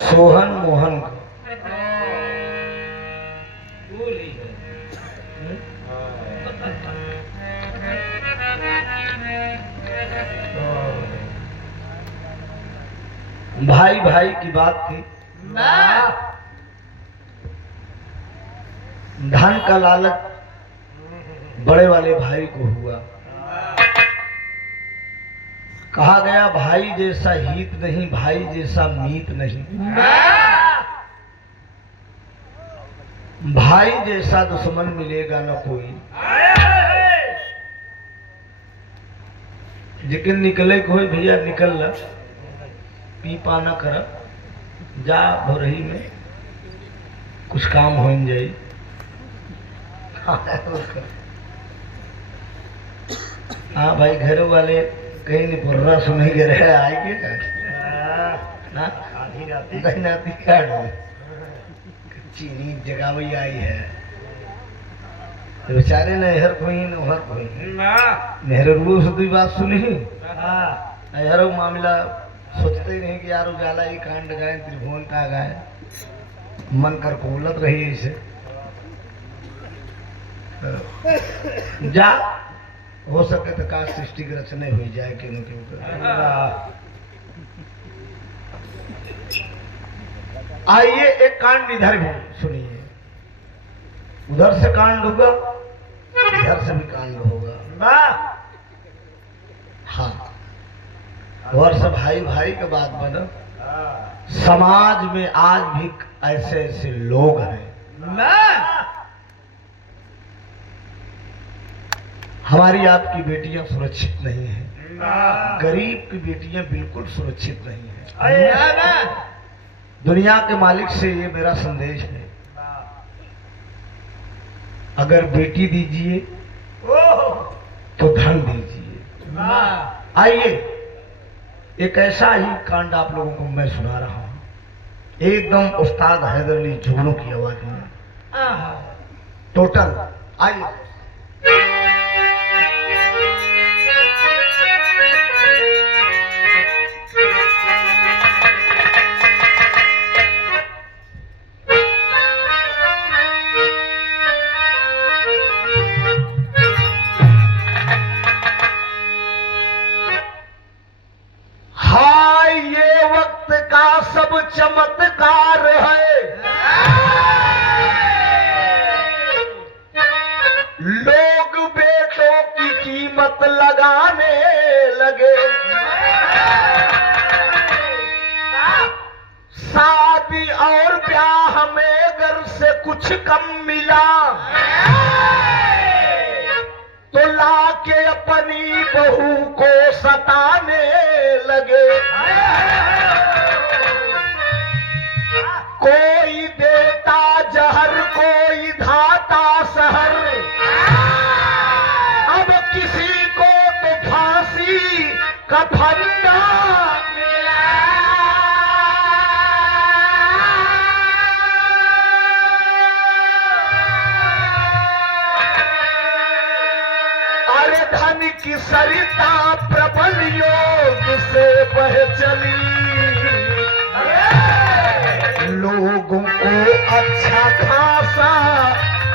सोहन मोहन को भाई भाई की बात थी। धन का लालच बड़े वाले भाई को हुआ। कहा गया भाई जैसा हित नहीं, भाई जैसा मीत नहीं, भाई जैसा दुश्मन मिलेगा न कोई। लेकिन निकले कोई भैया निकल ला, पी पाना कर जा भोरही में कुछ काम हो जाए। हाँ भाई घर वाले कहीं नहीं पुर्रा सुने गे रहे आएंगे ना नहीं नाती चीनी जगह वही आई है बेचारे नहर कोई नहर कोई नहर रू से दुई बात सुनी नहर मामला सोचते ही नहीं कि यार उजाला ही कांड गाए त्रिभुवन का गाए मन कर कोलत रही इसे जा हो सके तो का सृष्टि की रचना हुई जाए कि आइए एक कांड इधर भी सुनिए। उधर से कांड होगा इधर से भी कांड होगा। हाँ और सब भाई भाई के बात बना। समाज में आज भी ऐसे ऐसे लोग हैं। हमारी आपकी बेटियां सुरक्षित नहीं हैं, गरीब की बेटियां बिल्कुल सुरक्षित नहीं हैं। दुनिया के मालिक से ये मेरा संदेश है, अगर बेटी दीजिए तो धन दीजिए। आइए एक ऐसा ही कांड आप लोगों को मैं सुना रहा हूं, एकदम उस्ताद हैदर अली जुगनू की आवाज में टोटल। आइए सब चमत्कार है, लोग बेटों की कीमत लगाने लगे। शादी और ब्याह में घर से कुछ कम मिला तो लाके अपनी बहू को सताने लगे। कोई देता जहर कोई धाता सहर, अब किसी को तो फांसी का फंदा मिला। अरे धन की सरिता प्रबल योग से बह चली, लोगों को अच्छा खासा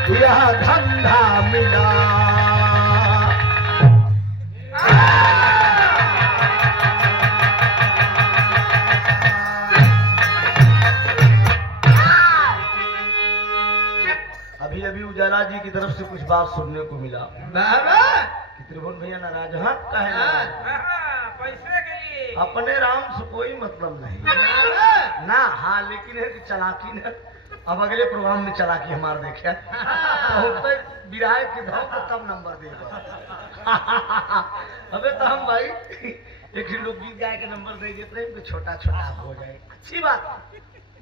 यह धंधा मिला। अभी अभी उजाला जी की तरफ से कुछ बात सुनने को मिला कि त्रिभुवन भैया नाराज। हाँ पैसे के लिए अपने राम से कोई मतलब नहीं ना। हाँ लेकिन है कि चलाकी ने अब अगले प्रोग्राम में चलाकी हमारे देखे तो विधायक के धाव को तब नंबर देगा। अबे तो हम भाई एक लोग गीत गाय के नंबर दे देते हैं कि छोटा छोटा हो जाए। अच्छी बात,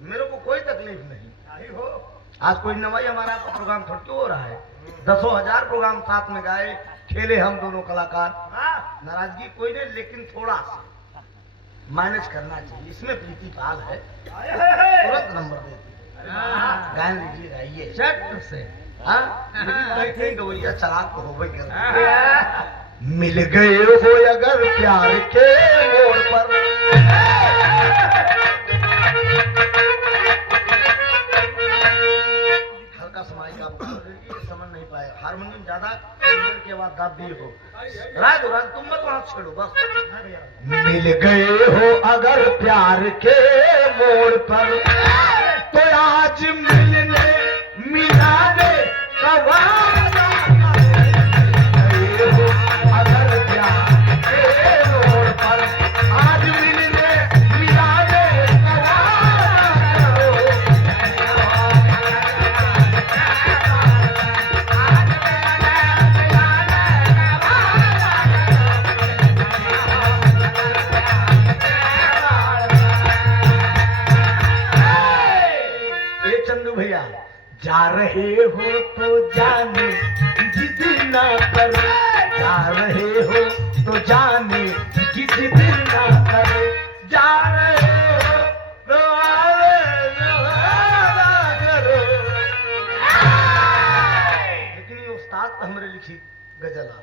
मेरे को कोई तकलीफ नहीं हो। आज कोई नवाई हमारा प्रोग्राम थोड़ी हो रहा है, दसों हजार प्रोग्राम साथ में गाए खेले हम दोनों कलाकार। नाराजगी कोई नहीं, लेकिन थोड़ा सा मैनेज करना चाहिए। इसमें प्रीति पाल है, तुरंत नंबर देती गान लीजिए गाइए शर्ट से। गवैया चलाक तो हो गई कर। मिल गए हो अगर प्यार के मोड़ पर बात आप दिए हो राय दो राय, तुम मत वहां छेड़ो बस। मिल गए हो अगर प्यार के मोड़ पर तो आज मिलने मिलाने का वादा करो। अगर प्यार के मोड़ पर आज मिलने मिलाने का वादा करो। चंदू भैया जा रहे हो तो जाने जिद ना कर, जा रहे हो तो जाने जिद ना कर, जा रहे हो तो करो। लेकिन ये उस्ताद हमरे लिखी गजला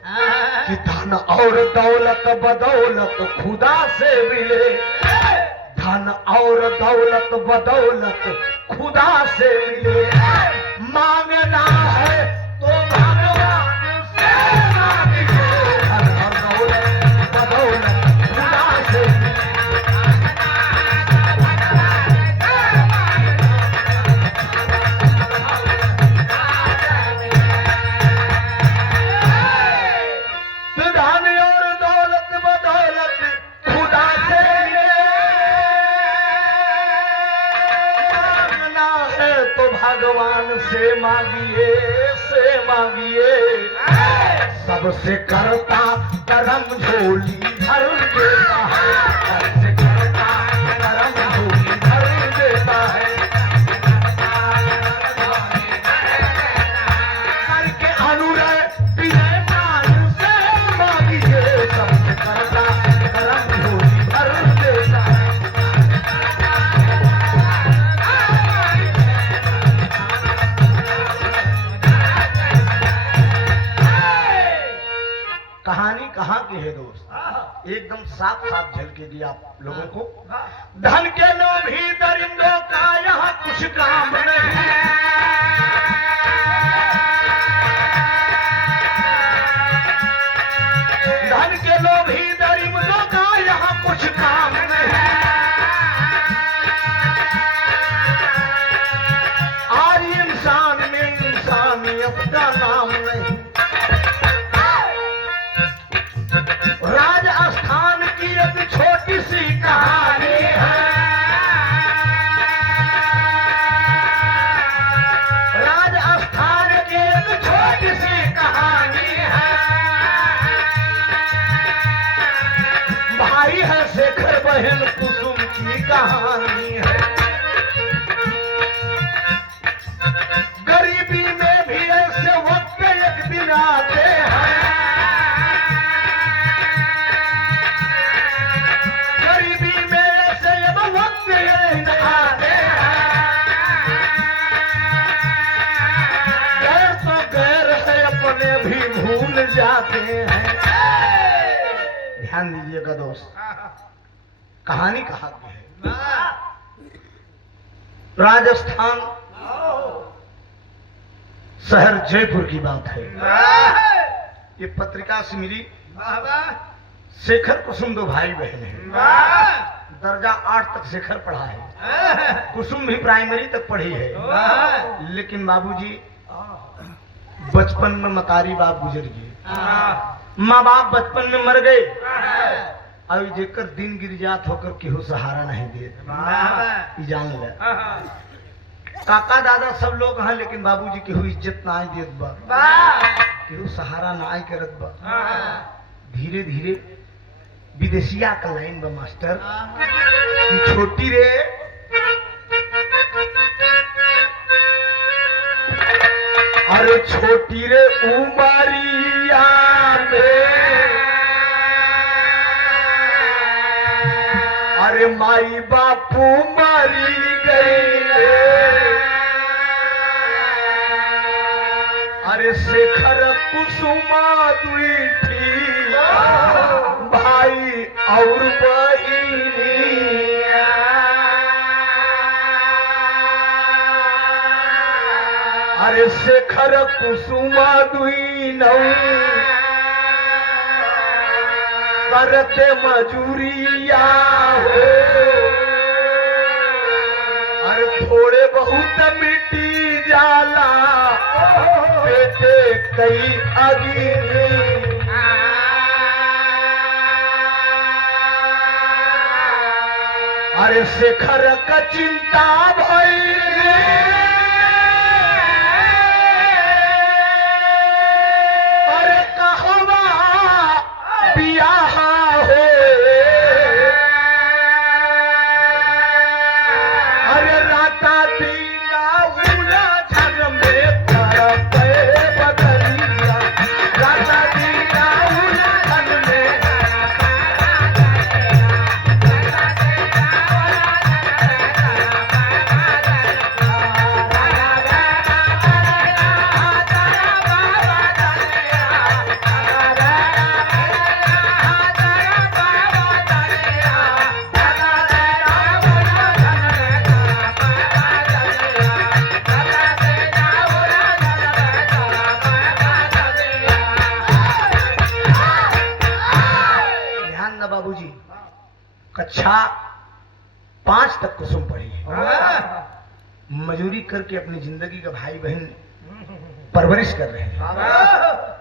कि धन और दौलत बदौलत खुदा से मिले, धन और दौलत बदौलत खुदा से मिले, मांगना है तो भगवान से मांगिए। धन और दौलत बदौलत खुदा से तो धन और दौलत बदौलत खुदा से तो भगवान से मांगिए, से मांगिए। सबसे करता करम झोली भर देता है, सबसे करता करम झोली भर देता है। करके अनुरय विनय मान से मांगिए, सबसे करता करम झोली भर देता है। कहानी कहाँ की है दोस्त, एकदम साफ साफ झलके दी आप लोगों को। धन के लोभी दरिंदों का यहाँ कुछ काम नहीं, धन के लोभी दरिंदों का यहाँ कुछ काम नहीं। आज इंसान में इंसानियत का नाम नहीं। राजस्थान की एक छोटी सी कहानी है, राजस्थान की एक छोटी सी कहानी है। भाई है शेखर बहन कुसुम की कहानी है। गरीबी में भी ऐसे वक्त एक दिन आते हैं, जाते हैं। ध्यान दीजिएगा दोस्त, कहानी कहाँ की है। राजस्थान शहर जयपुर की बात है। ये पत्रिका से मिली। शेखर कुसुम दो भाई बहन हैं। दर्जा 8 तक शेखर पढ़ा है, कुसुम भी प्राइमरी तक पढ़ी है। लेकिन बाबूजी बचपन में मतारी बाप गुजर गए, माँ बाप बचपन में मर गए। अब जेकर दिन गिर जात होकर केहू सहारा नहीं दे, जान ले। काका दादा सब लोग हैं, लेकिन बाबूजी केहू इज्जत ना आई देत बा, केहू सहारा ना आई करत बा। धीरे धीरे विदेशिया का लाइन बा मास्टर, छोटी रे अरे छोटी रे उमरिया में, अरे माई बापू मरी गई। अरे शेखर कुसुमा दुई थी भाई और बहिनी। अरे शेखर कुसुमा दुई नौ करते मजूरिया हो, अरे थोड़े बहुत मिट्टी जाला बेटे कई अगी। अरे शेखर का चिंता भई अरे कहवा बियाह हो, अरे राता दीना उलझन में तरपे बदलिया, राता दीना उलझन में। बाबूजी कक्षा 5 तक कुसुम पढ़ी है, मजूरी करके अपनी जिंदगी का भाई बहन परवरिश कर रहे हैं।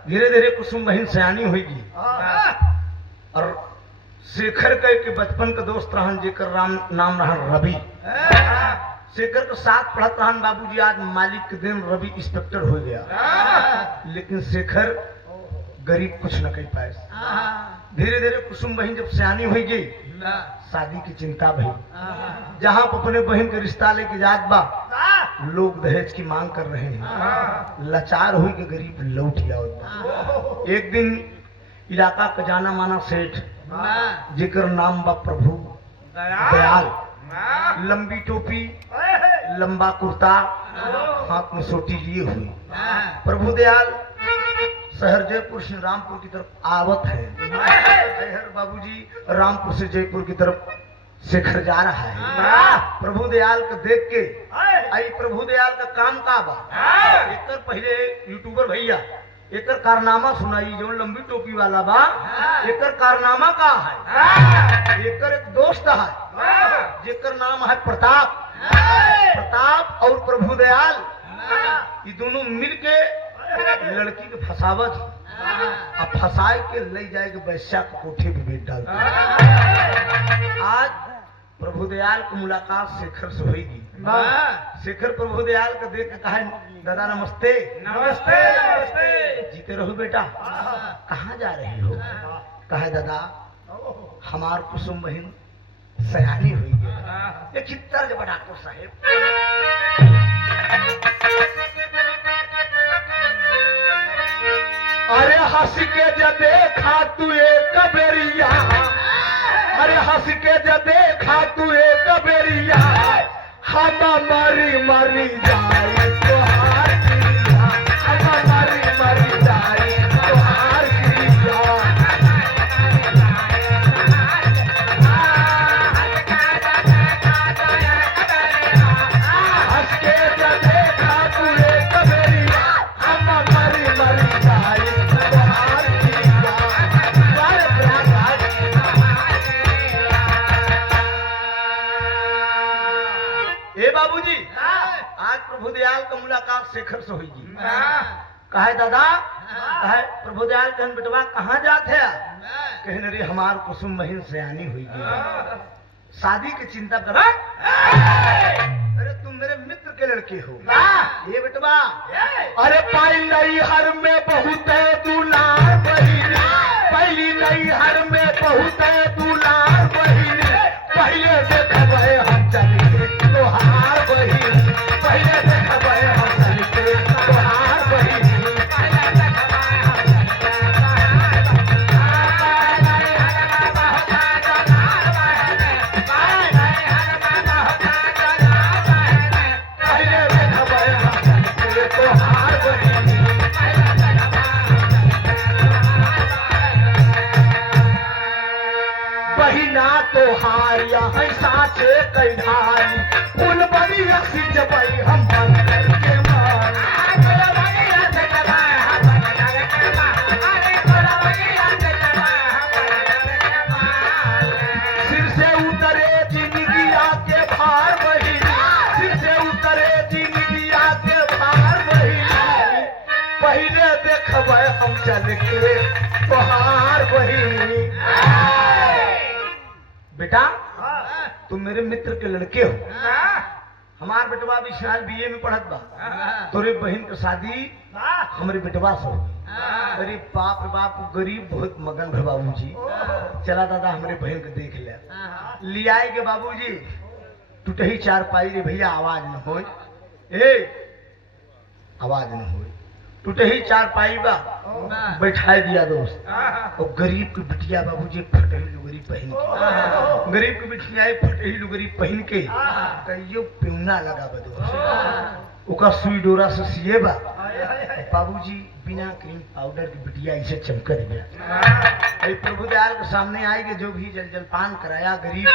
धीरे धीरे कुसुम बहन सयानी होगी और शेखर के बचपन का दोस्त रहन जेकर नाम रहन रवि। शेखर के साथ पढ़त रहन बाबूजी, आज मालिक के दिन रवि इंस्पेक्टर हो गया, लेकिन शेखर गरीब कुछ न कह पाए। धीरे धीरे कुसुम बहन जब सयानी हुई गई, शादी की चिंता भई, जहां अपने बहन के रिश्ता लेके जात बा, लोग दहेज की मांग कर रहे हैं, लाचार हुई के गरीब लौट गया। एक दिन इलाका का जाना माना सेठ जेकर नाम बा प्रभु दयाल, लंबी टोपी लंबा कुर्ता हाथ में सोटी लिए हुए प्रभु दयाल शहर जयपुर से रामपुर की तरफ आवत है। बाबूजी रामपुर से जयपुर की तरफ शेखर जा रहा है। प्रभु दयाल को देख के आई, प्रभु दयाल का काम का बा, एक पहले यूट्यूबर भैया एक कारनामा सुनाई, जो लंबी टोपी वाला बा एक कारनामा का है। एक दोस्त है जेकर नाम है प्रताप। प्रताप और प्रभु दयाल ये दोनों मिलके लड़की के फसावत अब फसाए के ले जाएगा वैश्या के कोठे पे बेच डाल। आज प्रभु दयाल की मुलाकात शेखर से होगी। शेखर प्रभु दयाल को देख के कहा, दादा नमस्ते। नमस्ते नमस्ते। जीते रहो बेटा, कहाँ जा रहे हो? कहा दादा हमार कुसुम बहन सयानी हुई है। एक तर्ज बा डॉक्टर साहेब, अरे हंस के जब देखा तू एक बेरिया, अरे हंस के जब देखा तू एक बेरिया, हम मरी मरी जाए तोहार क्रिया, हम मरी मरी जाए तोहार क्रिया। हंस के जब देखा तू एक बेरिया, हम मरी मरी जाए तोहार क्रिया। ए बाबूजी, आज प्रभु दयाल का मुलाकात शेखर से हुई। कहे दादा, कहे प्रभु दयाल कहन बेटवा कहाँ जाते हैं? कहने रे हमार कुसुम बहन सयानी हुई शादी की चिंता कर। अरे तुम मेरे मित्र के लड़के हो ये बेटवा। अरे पाई नई हर में बहुत है दुलार बहिनी, पहली नई हर में बहुत है दुलार बहिनी, पहले देखबे हम चल के तोहार बहिनी, पहले देखबे हम चल के तोहार बहिनी। बहिना तोहार यहाँ साचे कई धारी, फूल बड़ी रसी जबई हम बन करके मार। देखब हम चल के तोहार बहिनी। बेटा तुम मेरे मित्र के लड़के हो, हमार बेटवा भी साल बीए में पढ़त बा, तोरे बहन के शादी हमारे बेटवा से हो। अरे बाप रे बाप, गरीब बहुत मगन भर बाबूजी। चला दादा हमारे बहन के देख ले आए के बाबूजी। टूटही चार पाई रे भैया, आवाज न हो, आवाज न हो, टूटही चार पाई बा, बैठाए दिया दोस्त। और गरीब की बिटिया बाबूजी फटही लुगरी पहन के, गरीब की बिटिया फटही लुगरी पहन के कहियो पिउना लगा बदो, ओका सुई डोरा से सिए बा बाबूजी। बिना क्रीम पाउडर की बिटिया इसे चमकत गया। प्रभु दयाल के सामने आए के जो भी जल जलपान कराया गरीब,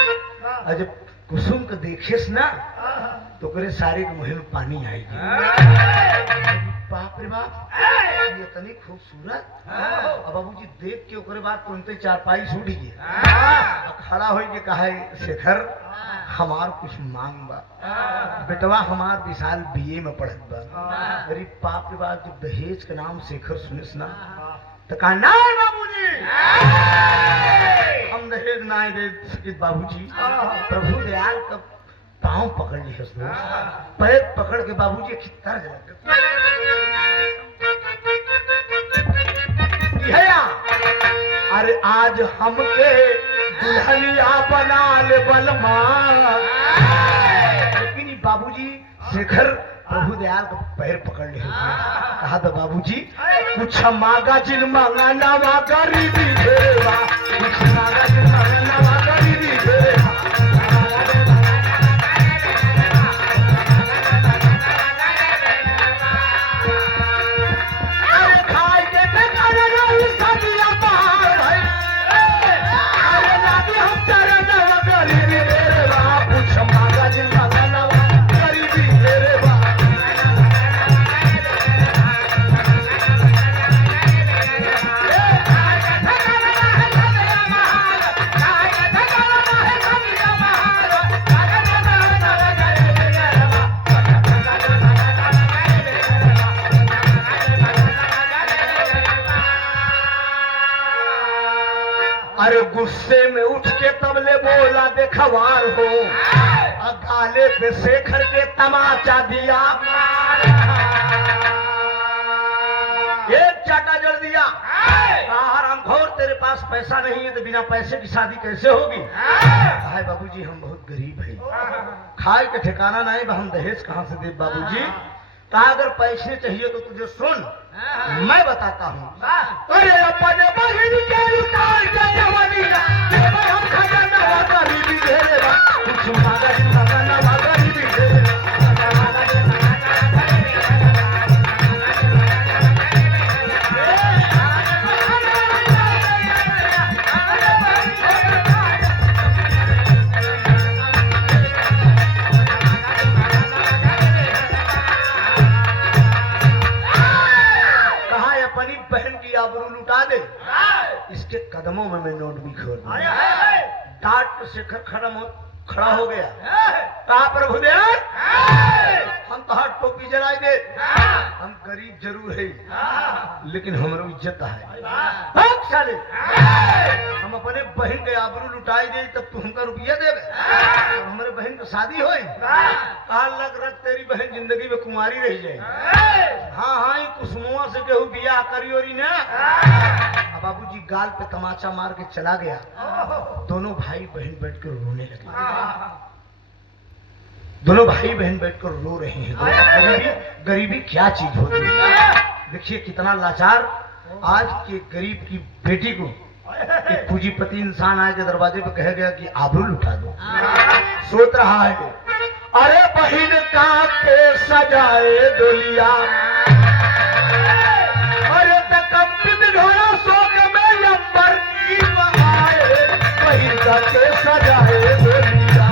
और जब कुसुम को देखेस ना तो करे सारे के मुँह में पानी आएगी। बाप रे बाप, ये इतनी खूबसूरत। अब बाबूजी देख के ओकरे बाद तुरंते चारपाई छूट गई, खड़ा हो के कहा शेखर हमार कुछ मांग बा। बेटवा हमार विशाल बीए में पढ़त बा। अरे बाप रे बाप, जब दहेज के नाम शेखर सुनिस ना तो कहा ना बाबूजी हम दहेज ना दे सकित बाबूजी। प्रभु दयाल का पाँव पकड़ ली है, पैर पकड़ के बाबूजी खितर अरे आज हमके दुल्हनिया बना ले बलमा। लेकिन बाबूजी शेखर प्रभु दयाल को पैर पकड़ ले, कहा तो बाबूजी कुछ मांगा जिन मांगा नवा गरीबी देवा, कुछ मांगा जिन मांगा नवा गरीबी देवा। अरे गुस्से में उठ के तबले बोला देखवार हो, गाले पे शेखर के तमाचा दिया, एक चाटा जड़ दिया। हरामखोर तेरे पास पैसा नहीं है तो बिना पैसे की शादी कैसे होगी? हाय बाबूजी हम बहुत गरीब हैं, खाए के ठिकाना नहीं, हम दहेज कहाँ से दे बाबूजी। कहा अगर पैसे चाहिए तो तुझे सुन मैं बताता हूँ। अरे अपने बहिन के उतार के जवानिया, हम खजाना गरीबी देगा, कुछ मांगा खजाना गरीबी देगा। बहन की आबरू लुटा दे, इसके कदमों में मैं नोट भी खोल दूंगा। डांट शेखर खड़ा हो गया, कहा प्रभु दयाल हम तो हाथ टोपी जलाई दे, हम गरीब जरूर है लेकिन हमारी इज्जत है। साले हम अपने बहन के आबरू लुटाई दे तब तू हमका रुपया दे, हमारे बहन की शादी हो, कहा लग रख तेरी बहन जिंदगी में कुमारी रह जाए। हाँ हाँ कुसुमुआ से केहू बियाह करी ओरी ना। बाबूजी गाल पे तमाचा मार के चला गया। दोनों भाई बहन बैठकर रोने लगे, दोनों भाई बहन बैठकर रो रहे हैं। गरीबी क्या चीज होती है, देखिए कितना लाचार। आज के गरीब की बेटी को एक पूंजीपति इंसान आए के दरवाजे पे कह गया कि आबरू लुटा दो, सोच रहा है अरे बहन का के सजाए डोलिया, अरे तकम्पित घोड़ा शोक में अंबर आए, बहन का के सजाए डोलिया।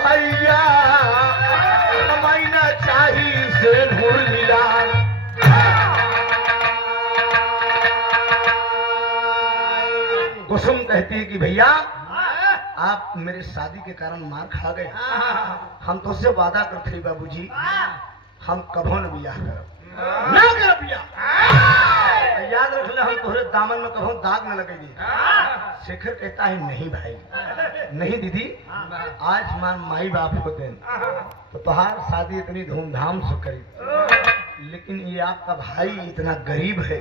भैया मैना चाही से नूर मिला। कुसुम कहती है कि भैया आप मेरे शादी के कारण मार खा गए। हम तो उससे वादा करते थे बाबूजी हम कभो न बियाह करब ना करब बियाह। याद रख ले हम तोहरे दामन में कभो दाग न लगेगी। शेखर कहता है नहीं भाई नहीं दीदी आज हमारे माई बाप होते तो तुहार शादी इतनी धूमधाम से करी, लेकिन ये आपका भाई इतना गरीब है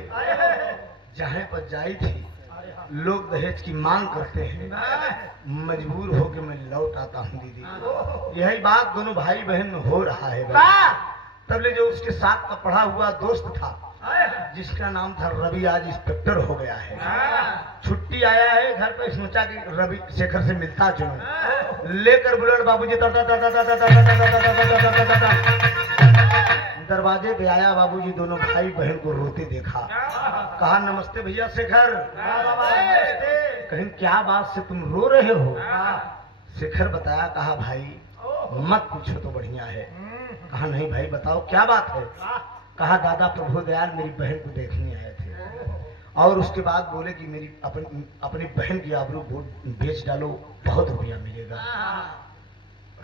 जहाँ पर जाई थी लोग दहेज की मांग करते हैं, मजबूर होकर मैं लौट आता हूँ दीदी। यही बात दोनों भाई बहन में हो रहा है। तब ले जो उसके साथ का पढ़ा हुआ दोस्त था जिसका नाम था रवि आज इंस्पेक्टर हो गया है। छुट्टी आया है घर पे, सोचा कि रवि शेखर से मिलता चलो, लेकर बुलेट बाबूजी दरवाजे पे आया। बाबूजी दोनों भाई बहन को रोते देखा, कहा नमस्ते भैया शेखर। कहीं क्या बात से तुम रो रहे हो? शेखर बताया, कहा भाई मत पूछो तो बढ़िया है। कहा नहीं भाई बताओ क्या बात है? कहा दादा प्रभु दयाल मेरी बहन को देखने आए थे और उसके बाद बोले कि मेरी अपनी बहन की आबरू बेच डालो बहुत रुपया मिलेगा।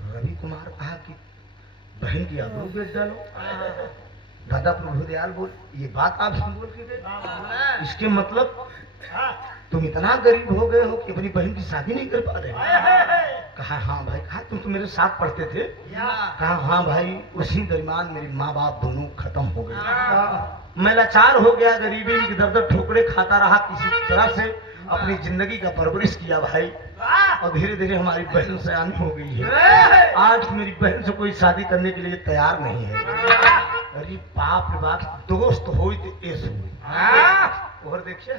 रवि कुमार कहा कि बहन की आबरू बेच डालो? दादा प्रभु दयाल बोल ये बात आप बोल के गए, इसके मतलब तुम इतना गरीब हो गए हो कि अपनी बहन की शादी नहीं कर पा रहे? कहा हाँ भाई। कहा तुम तो मेरे साथ पढ़ते थे? कहा हाँ भाई उसी दरमियान मेरे माँ बाप दोनों खत्म हो गए, मैं लाचार हो गया, गरीबी की दर दर ठोकरे खाता रहा, किसी तरह से अपनी जिंदगी का परवरिश किया भाई। और धीरे धीरे हमारी बहन सयानी हो गई है, आज मेरी बहन से कोई शादी करने के लिए तैयार नहीं है। अरे बाप रे बाप, दोस्त हो तो ऐस हो और देखिए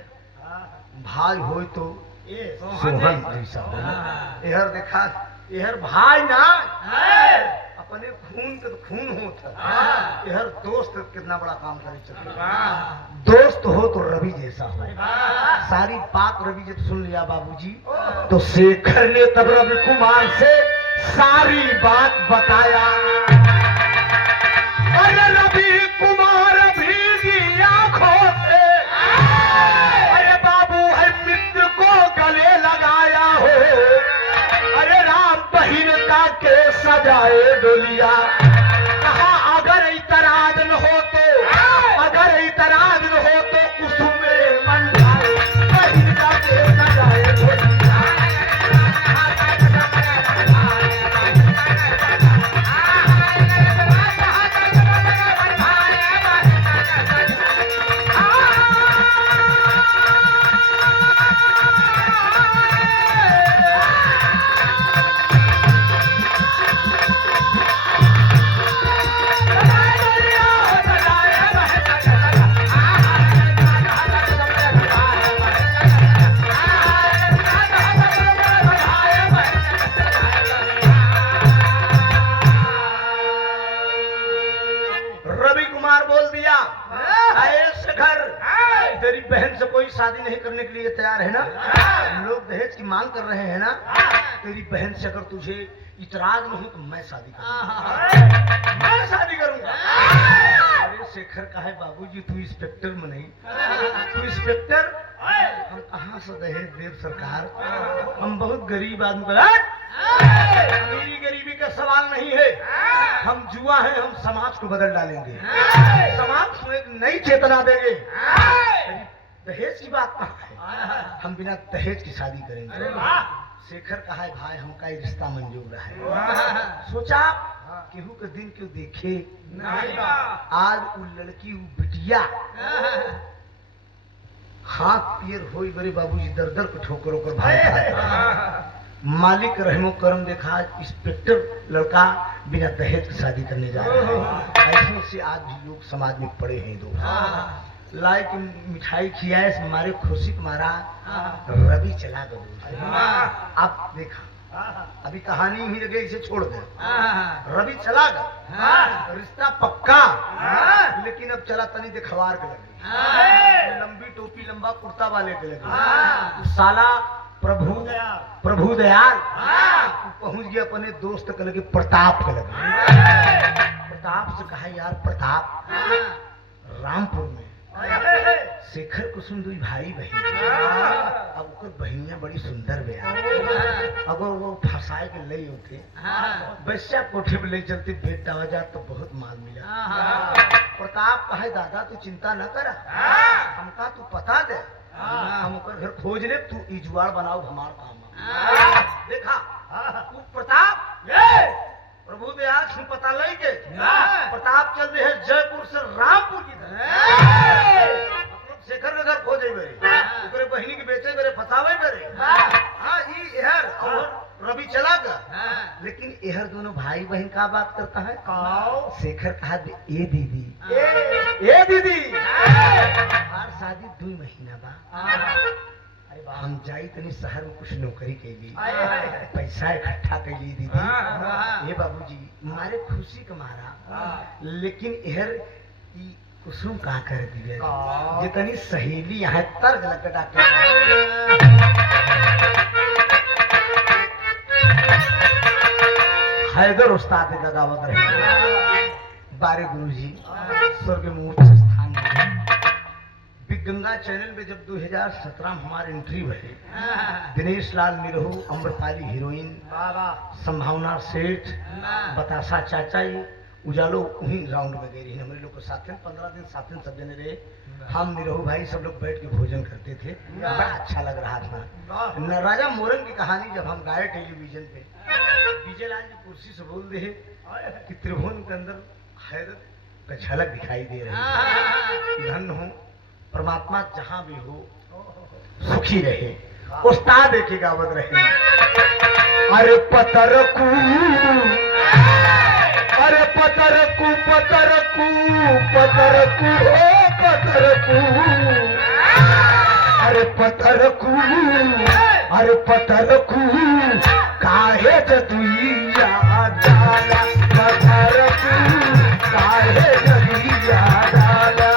भाई हो तो सोहन जैसा हो। यहर देखा यहर भाई ना अपने खून के तो खून होता, यहर दोस्त कितना बड़ा काम करे चलते। दोस्त हो तो रवि जैसा हो। सारी बात रवि जब सुन लिया बाबूजी तो शेखर ने तब रवि कुमार से सारी बात बताया। अरे रवि कुमार भीगी आंखों से अरे बाबू है मित्र को गले लगाया हो। अरे राम बहिनता के सजाए डोलिया। कहा अगर इतराज न हो तो अगर इतराज न हो तो कुसुमे मंडाए बहिनता के सजाए डोलिया। तेरी बहन से कोई शादी नहीं करने के लिए तैयार है ना? लोग दहेज की मांग कर रहे हैं ना? तेरी बहन से अगर तुझे इतराज नहीं तो मैं शादी करूंगा, मैं शादी करूंगा। अरे शेखर का है बाबूजी तू इंस्पेक्टर में नहीं, तू इंस्पेक्टर हम कहाँ से दहेज देव सरकार, हम बहुत गरीब आदमी। अमीरी गरीबी का सवाल नहीं है, हम जुआ हैं, हम समाज को बदल डालेंगे, समाज को एक नई चेतना देंगे। दहेज की बात कहाँ है? हम बिना दहेज की शादी करेंगे। शेखर कहा है भाई हमका ये रिश्ता मंजूर है। सोचा केहू के दिन क्यों देखे आज वो लड़की वो बिटिया हाथ पैर होई बड़े बाबूजी दर दर को ठोकर होकर भाई मालिक रहमो करम देखा इंस्पेक्टर लड़का बिना दहेज की शादी करने जा रहा है। ऐसे से आज भी लोग समाज में पड़े हैं। दो लाई की मिठाई खियाए मारे खुशी तुम्हारा रवि चला गया। अब देखा अभी कहानी ही लगे इसे छोड़ दे। रवि चला गया, रिश्ता पक्का, लेकिन अब चला तनी दिखवार के लगे, लंबी टोपी लंबा कुर्ता वाले के लगे। साला प्रभु दयाल पहुंच गया अपने दोस्त के लगे प्रताप के लगे। प्रताप से कहा यार प्रताप रामपुर में शेखर कुसुम दुई भाई बहन अब ओकर बहनिया बड़ी सुंदर बे अगर वो फंसाए के ले उठे बच्चा कोठे पे ले चलते भेंट डावा जा तो बहुत माल मिला। प्रताप कहे दादा तू चिंता न कर हमका तू पता दे हम ओकर घर खोज ले तू इजवाड़ बनाओ हमार काम देखा तू प्रताप प्रभु दयाल से पता ले के प्रताप चल रहे हैं जयपुर से रामपुर की तरफ शेखर के घर खोजे मेरे बहनी के बेचे मेरे फसावे मेरे हाँ ये एहर और रवि चला गया लेकिन एहर दोनों भाई बहन का बात करता है शेखर कहा ए दीदी हर शादी 2 महीना बा हम जाई तनी शहर में कुछ नौकरी कैली पैसा इकट्ठा कैली दीदी ये बाबूजी हमारे खुशी का मारा लेकिन एहर कुसुम कहा कर दिए जितनी सहेली यहाँ तर्क लगा हैदर उस्ताद का दावत रहे बारे गुरुजी स्वर्ग में उच्च स्थान गंगा चैनल में जब 2017 में हमारी एंट्री हुई दिनेश लाल निरहू अम्रपाली हीरोइन संभावना सेठ बतासा चाचा उजालो उन्हीं राउंड में गए रही हमारे लोग को साथ 15 दिन साथ सब जने रहे हम निरहू भाई सब लोग बैठ के भोजन करते थे बड़ा अच्छा लग रहा था। न राजा मोरंग की कहानी जब हम गाए टेलीविजन पे विजयलाल जी कुर्सी से बोल रहे कि त्रिभुवन के अंदर हैदर का झलक दिखाई दे रही धन हो परमात्मा जहां भी हो सुखी रहे उस्ताद की गावत रहे अरे पतरकू अरे पतरकू पतरकू पतरकू ओ पतरकू अरे पतरकू अरे पतरकू काहे जदुइया डाला पतरकू काहे जदुइया डाला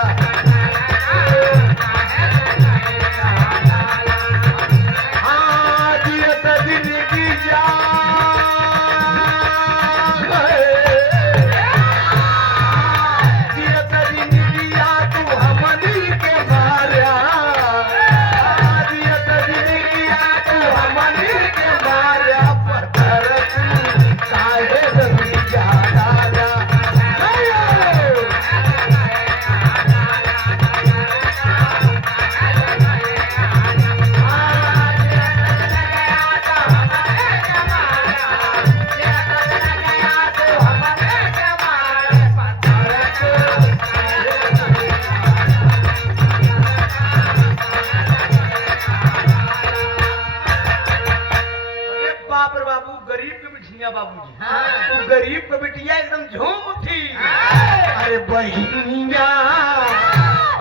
गरीब को बिटिया एकदम झूम उठी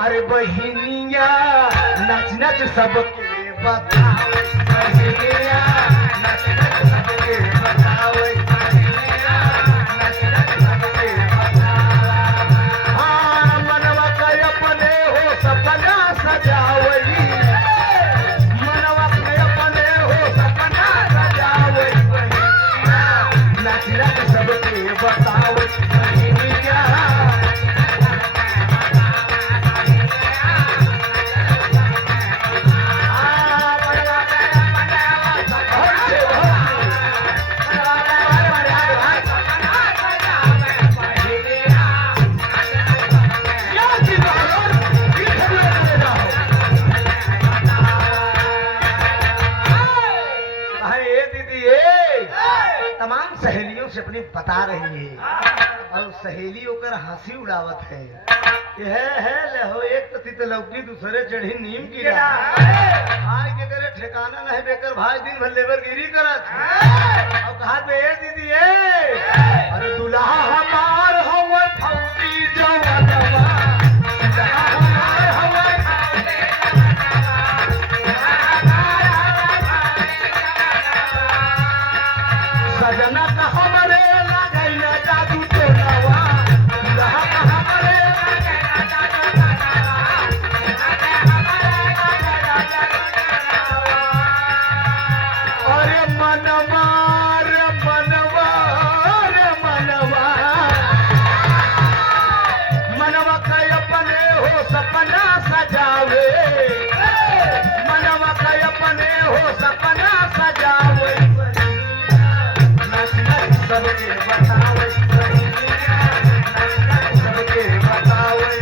अरे बहिनिया नच नच सबके बताओ बहिनिया नच नच सबके बताओ नच नच सबके बताओ हाँ मनवा के अपने हो सपना सजावई मनवा के अपने हो सपना सजावई बहिनिया नच नच सबके बताओ बहिनिया तमाम सहेलियों से अपनी बता रही है और सहेली होकर हंसी उड़ावत है यह है लहो एक तो लौकी दूसरे चढ़ी नीम की आज के करे ठिकाना नहीं बेकर भाई दिन भर लेबर गिरी करत और कहा बे दीदी अरे दुल्हा हमार हवा फौजी जवानवा दुल्हा हमार हवा सजना का हमरे लगैल जादू टोलावा दुल्हा का हमरे लगैल जादू टोलावा सबके बतावे सहेलिया नंदन सबके बतावे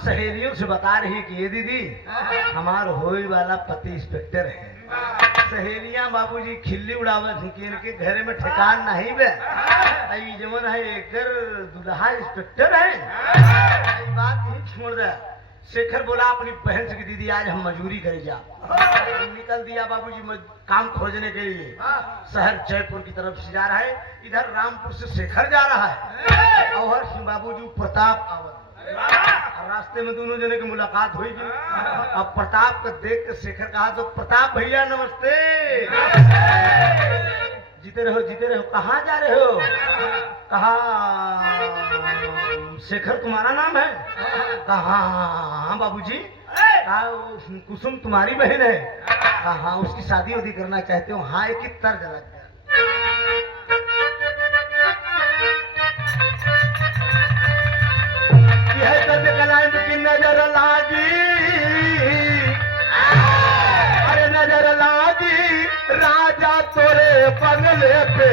सहेलियों से बता रही कि ये दीदी हमार होई वाला पति इंस्पेक्टर है। सहेलियां बाबूजी खिल्ली उड़ावत थी कि इनके घर में ठिकान नहीं बे आई जमन है एकर दुल्हा इंस्पेक्टर है। आई बात ही छोड़ दे। शेखर बोला अपनी बहन से कि दीदी आज हम मजूरी करे जा। निकल दिया बाबूजी काम खोजने के लिए। शहर जयपुर की तरफ से जा रहा है। इधर रामपुर से शेखर जा रहा है और बाबूजी प्रताप आवत रास्ते में दोनों जने की मुलाकात हुई। अब प्रताप को देख के शेखर कहा तो प्रताप भैया नमस्ते। जीते रहो कहाँ जा रहे हो? कहा शेखर तुम्हारा नाम है? कहा हाँ बाबूजी। कहा कुसुम तुम्हारी बहन है? कहा हाँ उसकी शादी वादी करना चाहते हो? हाँ एक ही तर्ज लग गया। की नजर लागी अरे नजर लागी राजा तोरे बंगले पे।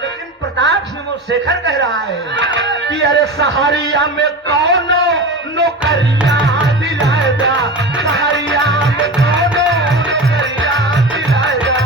लेकिन प्रताप सिंह वो शेखर कह रहा है कि अरे सहारिया में कौनो नौकरिया दिलाएगा सहारिया में कौनो नौकरिया दिलाएगा।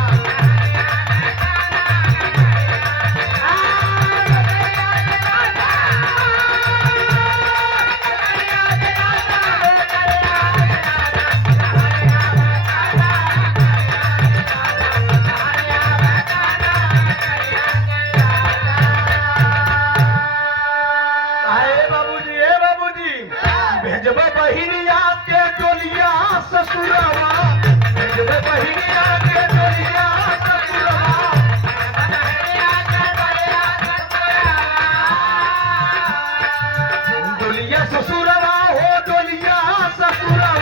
बहिनिया के डोलिया ससुरवा बहिनिया के डोलिया ससुरवा डोलिया ससुरवा हो डोलिया ससुरवा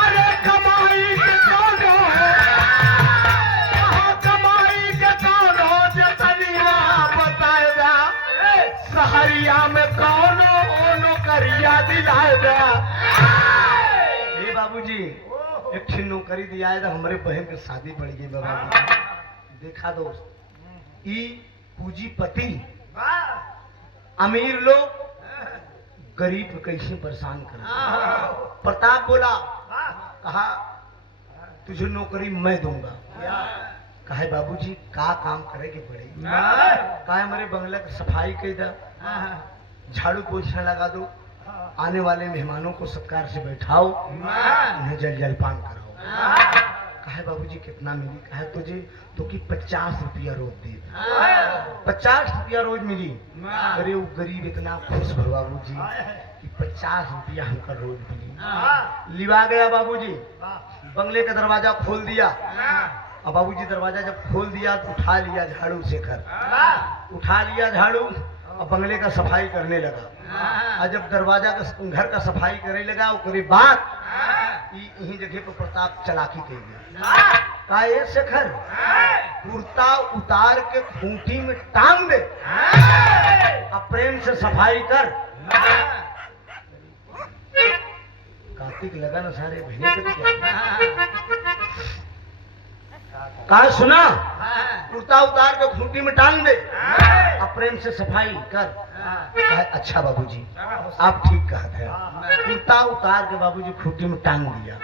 अरे कमाई के कौनो सहारिया में कौनो नौकरिया दिलाएगा। बाबूजी एक ठिन नौकरी दिया है हमारे बहन के शादी पड़ गई। बाबा देखा दोस्त ई पूंजीपति अमीर लोग गरीब को कैसे परेशान कर। प्रताप बोला कहा तुझे नौकरी मैं दूंगा। कहा बाबूजी का काम करेगी पड़ेगी। कहा हमारे बंगला की सफाई कर दो झाड़ू पोछा लगा दो आने वाले मेहमानों को सत्कार से बैठाओ उन्हें जलपान कराओ। कहा बाबूजी कितना मिली? कहा तुझे तो कि 50 रुपया रोज दे। 50 रुपया रोज मिली। अरे वो गरीब इतना खुश हुआ बाबूजी कि 50 रुपया हमका रोज मिली। लिवा गया बाबूजी बंगले का दरवाजा खोल दिया। अब बाबूजी दरवाजा जब खोल दिया तो उठा लिया झाड़ू शेखर उठा लिया झाड़ू और बंगले का सफाई करने लगा। और जब दरवाजा का घर का सफाई करने लगा उसके बाद यही जगह पर प्रताप चलाकी कर गया। कहा ये शेखर कुर्ता उतार के खूंटी में टांग दे और प्रेम से सफाई कर। कार्तिक लगा ना सारे बहने कहा सुना कुर्ता उतार के खूंटी में टांग दे और प्रेम से सफाई कर। कहा अच्छा बाबूजी आप ठीक कहा था। कुर्ता उतार के बाबूजी खूंटी में टांग दिया।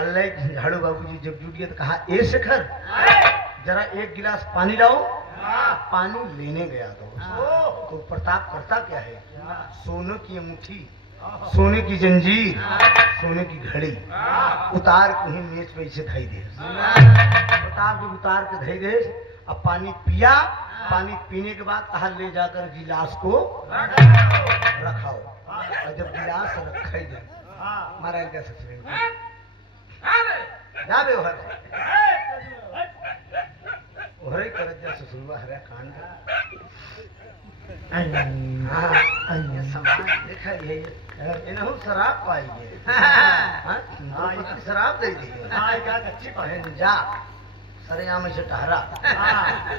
अल्लाह झाड़ू बाबूजी जब जुट गया तो कहा ए शेखर जरा एक गिलास पानी लाओ। पानी लेने गया तो प्रताप करता क्या है सोने की अंगूठी सोने की जंजीर सोने की घड़ी उतार के ही मेज पे इसे धई दे। प्रताप जब उतार के धई दे अब पानी पिया। पानी पीने के बाद कहा ले जाकर गिलास को रखाओ। और जब गिलास रखे जाए मारा क्या ससुर जाबे ओहरे करत जा ससुरवा हरे कांड समाज देखा ये इन्हों शराब पाइए शराब दे दी अच्छी पहन जा सरे यहाँ में से टहरा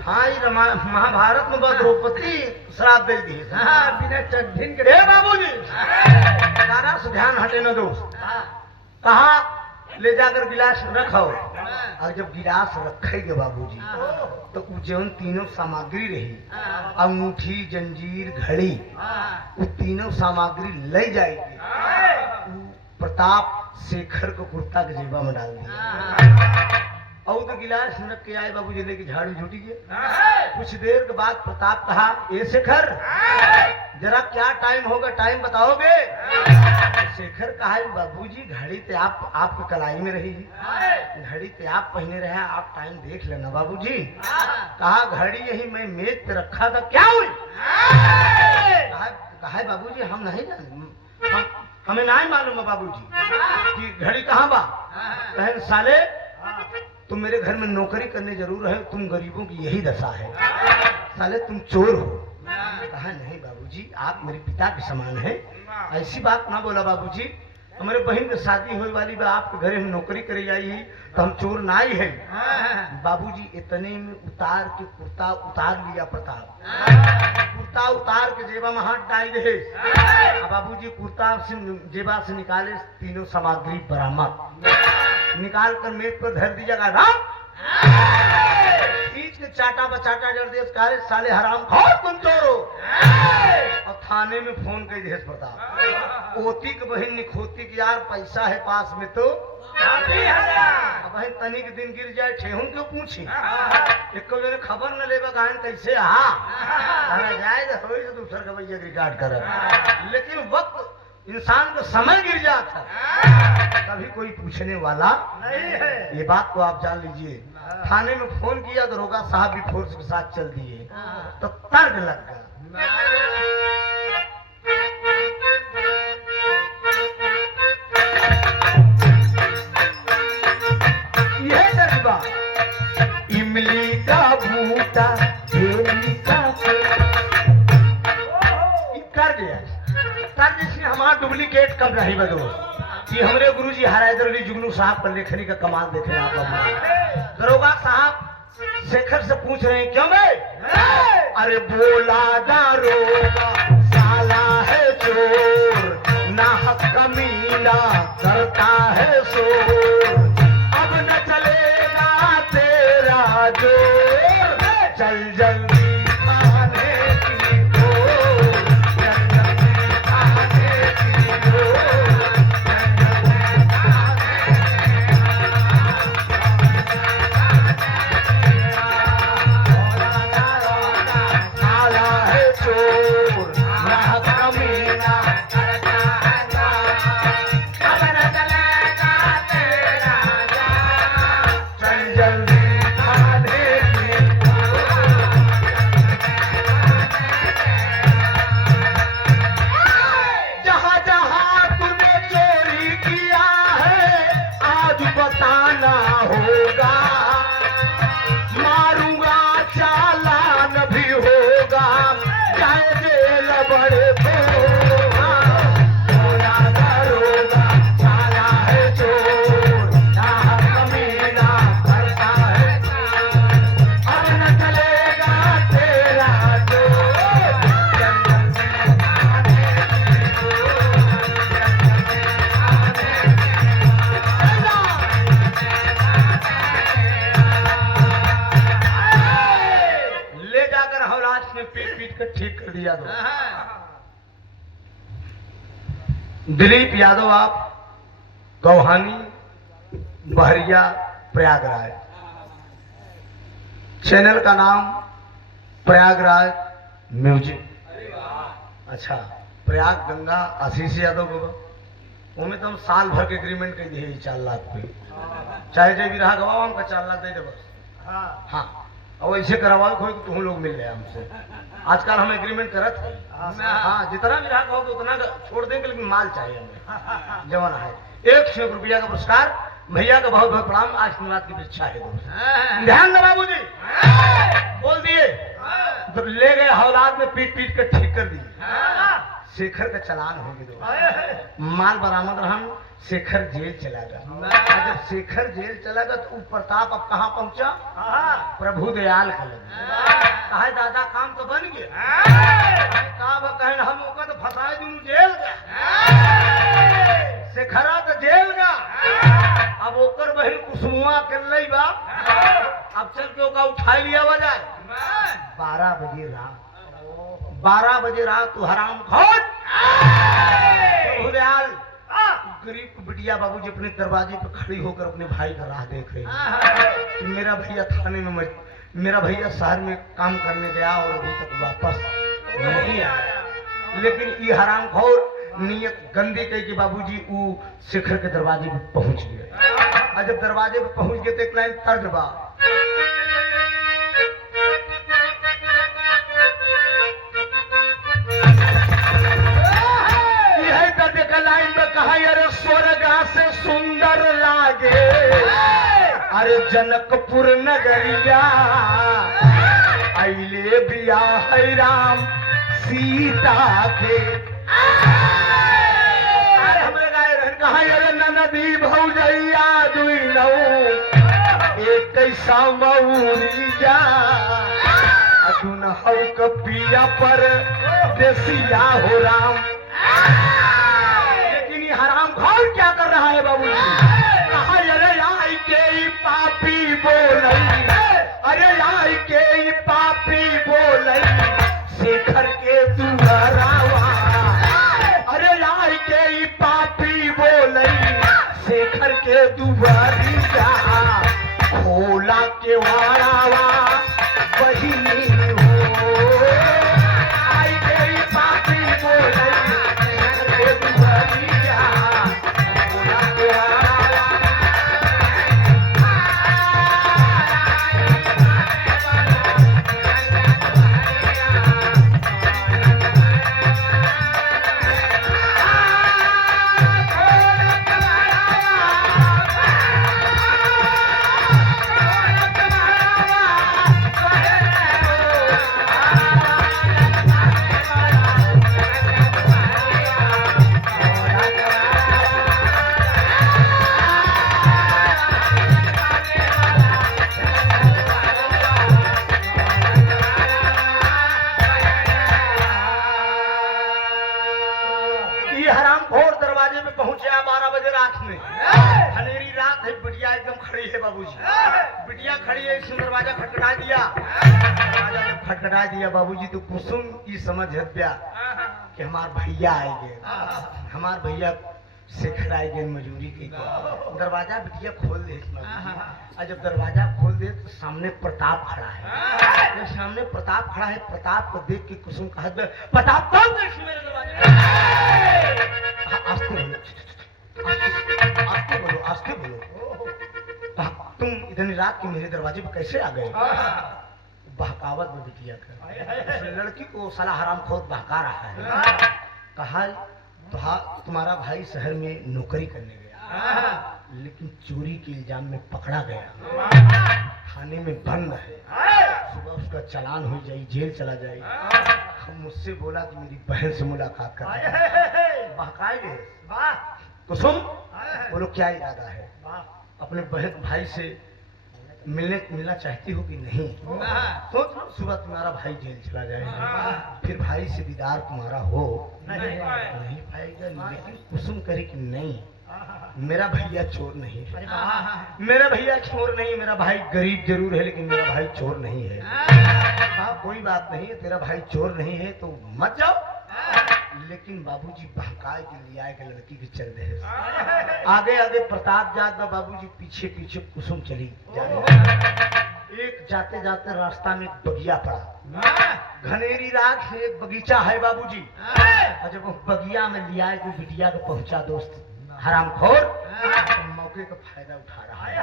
हाँ ये महाभारत में द्रौपदी शराब दे दी बिना चढ़िन के बाबूजी तारा से ध्यान हटे न दोस्त कहा ले जाकर गिलास रखो और जब गिलास रखेगे बाबूजी तो जौन तीनों सामग्री रही अंगूठी जंजीर घड़ी वो तीनों सामग्री ले जाएगी प्रताप शेखर को कुर्ता के जेबा में डाल दिया और तो गिलास रख के आए बाबूजी लेके झाड़ू झूठी कुछ देर के बाद प्रताप कहा ये शेखर जरा क्या टाइम होगा टाइम बताओगे शेखर कहा बाबूजी घड़ी तो आपके कलाई में रही घड़ी तो आप पहने रहे आप टाइम देख लेना बाबूजी कहा घड़ी यही मैं मेज पे रखा था क्या हुई कहा बाबूजी हम नहीं जाने हमें नहीं मालूम है बाबूजी कि घड़ी कहाँ बा कहे साले तुम मेरे घर में नौकरी करने जरूर है तुम गरीबों की यही दशा है साले तुम चोर हो कहा नहीं बाबूजी आप मेरे पिता के समान है ऐसी बात ना बोला बाबूजी हमारे बहन की शादी होने वाली बा आपके घरे में नौकरी करे आई तो हम चोर ना ही है बाबूजी इतने में उतार के कुर्ता उतार लिया प्रताप कुर्ता उतार के जेबा में हाथ डाल दे बाबूजी कुर्ता से जेबा से निकाले तीनों सामग्री बरामद निकाल कर मेज पर धर दीजिएगा राम खींच के चाटा बचाटा जड़ दे साले हराम खाओ तुम चोरो और थाने में फोन कर दिए प्रताप ओती के बहन निखोती की यार पैसा है पास में तो बहन तनिक दिन गिर जाए ठेहुन क्यों पूछी एक जने खबर न लेबा गायन कैसे जाए तो दूसर का भैया रिकॉर्ड कर लेकिन वक्त इंसान को समय गिर जाता कभी कोई पूछने वाला नहीं है ये बात तो आप जान लीजिए थाने में फोन किया दरोगा साहब भी फोर्स के साथ चल दिए तो तर्क लग गया यह तर्क इमली का बूटा कर दिया हमारा डुप्लीकेट कब नहीं बदो ये हमारे गुरुजी हरायदर अली जुगनू साहब पर लेखनी का कमाल देखे आप दरोगा साहब शेखर से पूछ रहे हैं क्यों भाई अरे बोला दारोगा साला है चोर नाहक कमीना करता है शोर अब न चलेगा तेरा जोर चल जल्दी दिलीप यादव आप गौहानी बहरिया प्रयागराज चैनल का नाम प्रयागराज म्यूजिक अच्छा प्रयाग गंगा आशीष यादव बाबा उनमें तो हम साल भर के एग्रीमेंट कर दिए 4 लाख पे चाहे जय भी रहा गवाओ हमका 4 लाख दे दे बस हाँ और ऐसे करवाओ खोई तो तुम लोग मिल रहे हमसे आजकल हम एग्रीमेंट करत है हाँ जितना भी रहा कहोगे उतना छोड़ देंगे लेकिन माल चाहिए हमें जवान है 100 रुपया का पुरस्कार भैया का बहुत बहुत प्रणाम आशीर्वाद की इच्छा है ध्यान दे बाबूजी बोल दिए तो ले गए हौलाद में पीट पीट कर ठीक कर दिए। शेखर का चालान हो गया, माल बरामद रहा, शेखर जेल चला गया। जब शेखर जेल चला गया तो प्रताप अब कहाँ पहुंचा? प्रभु दयाल का कहा दादा काम तो बन गया, कहें हम ओका तो फंसाए दूं जेल गया, शेखरा तो जेल गया। अब ओकर बहन कुसुमुआ कर लई बा, अब चल के ओका उठाई लिया वजह 12 बजे रात, 12 बजे रात तू हराम खोर प्रभु दयाल गरीब बिटिया बाबूजी अपने दरवाजे पर खड़ी होकर अपने भाई का राह देख रहे। मेरा भैया थाने में मेरा भैया शहर में काम करने गया और अभी तक वापस नहीं आया। लेकिन ये हरामखोर नियत गंदी कही कि बाबूजी वो शेखर के दरवाजे पर पहुंच गए। और जब दरवाजे पर पहुंच गए तो एक लाइन तर्ज बा, लाइन में कहा अरे स्वर्ग से सुंदर लागे अरे जनकपुर नगरिया अइले बिया है राम सीता के। अरे हमरे गाय रहन कहा अरे ननदी भौजैया दुई नौ एक कैसा मऊरिया अजुन हौ कपिया पर देसिया हो राम। हराम घोर क्या कर रहा है बाबूजी? कहा अरे आई के पापी बोलई, अरे आई के पापी बोलई शेखर के दुआरावा, अरे आई के पापी बोलई शेखर के दुआरिया खोला के वारावा बहिनी हो। आई के पापी बोलई शेखर के दुआरिया दरवाजा खटखटा दिया। दरवाजा जब खटखटा दिया बाबूजी तो कुसुम की समझ हत्या कि हमार भैया आएंगे, हमार भैया शेखर आएंगे मजूरी के। दरवाजा बिटिया खोल दे और जब दरवाजा खोल दे तो सामने प्रताप खड़ा है। जब सामने प्रताप खड़ा है, प्रताप को देख के कुसुम कहा प्रताप कौन मेरे दरवाजे? आस्ते बोलो, आस्ते बोलो, तुम इतनी रात के मेरे दरवाजे पर कैसे आ गए? बहकावत में बिटिया कर लड़की को साला हरामखोर बहका रहा है। कहा तुम्हारा भाई शहर में नौकरी करने गया लेकिन चोरी के इल्जाम में पकड़ा गया, थाने में बंद है, सुबह उसका चालान हो जाए, जेल चला जाए। हम मुझसे बोला कि मेरी बहन से मुलाकात कर। बहकाए कुसुम बोलो क्या इरादा है? अपने बहन भाई से मिलना चाहती हो कि नहीं? तो सुबह तुम्हारा भाई जेल चला जाएगा, फिर भाई से दीदार तुम्हारा हो नहीं पाएगा। लेकिन कुसुम करे कि नहीं, मेरा भैया चोर नहीं है, मेरा भैया चोर नहीं, मेरा भाई गरीब जरूर है लेकिन मेरा भाई चोर नहीं है। हाँ कोई बात नहीं है, तेरा भाई चोर नहीं है तो मत जाओ। लेकिन बाबूजी बहकाए के लिए आए के लड़की के चल रहे, आगे आगे प्रताप जात बाबूजी पीछे पीछे कुसुम चली जाने। एक जाते जाते रास्ता में एक बगिया पड़ा, घनेरी रात है, एक बगीचा है बाबूजी। और जब वो बगिया में लिया तो बिटिया को पहुंचा दोस्त हरामखोर मौके का फायदा उठा रहा है।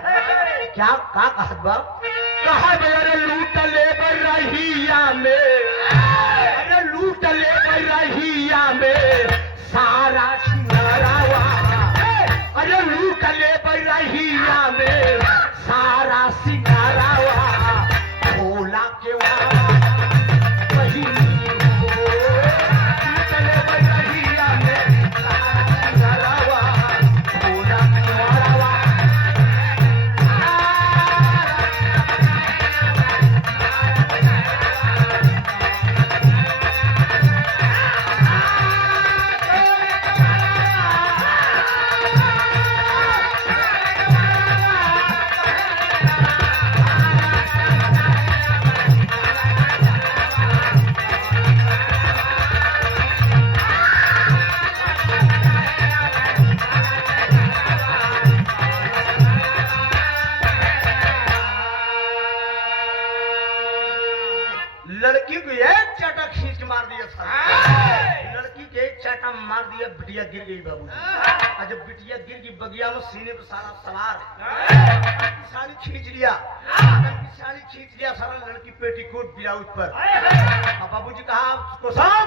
क्या कहत बाप? कहा अरे लूट ले रहिया में, अरे लूट ले रहिया में सारा सिंगारावा, अरे लूट ले रहिया में सारा सिंगारावा खोला के वाला झटका मार दिया, बिटिया गिर गई बाबूजी। और जब बिटिया गिर गई बगिया में सीने पर सारा सवार साड़ी खींच लिया, साड़ी खींच लिया, सारा लड़की पेटीकोट दिया उस पर। अब बाबूजी कहा कुसुम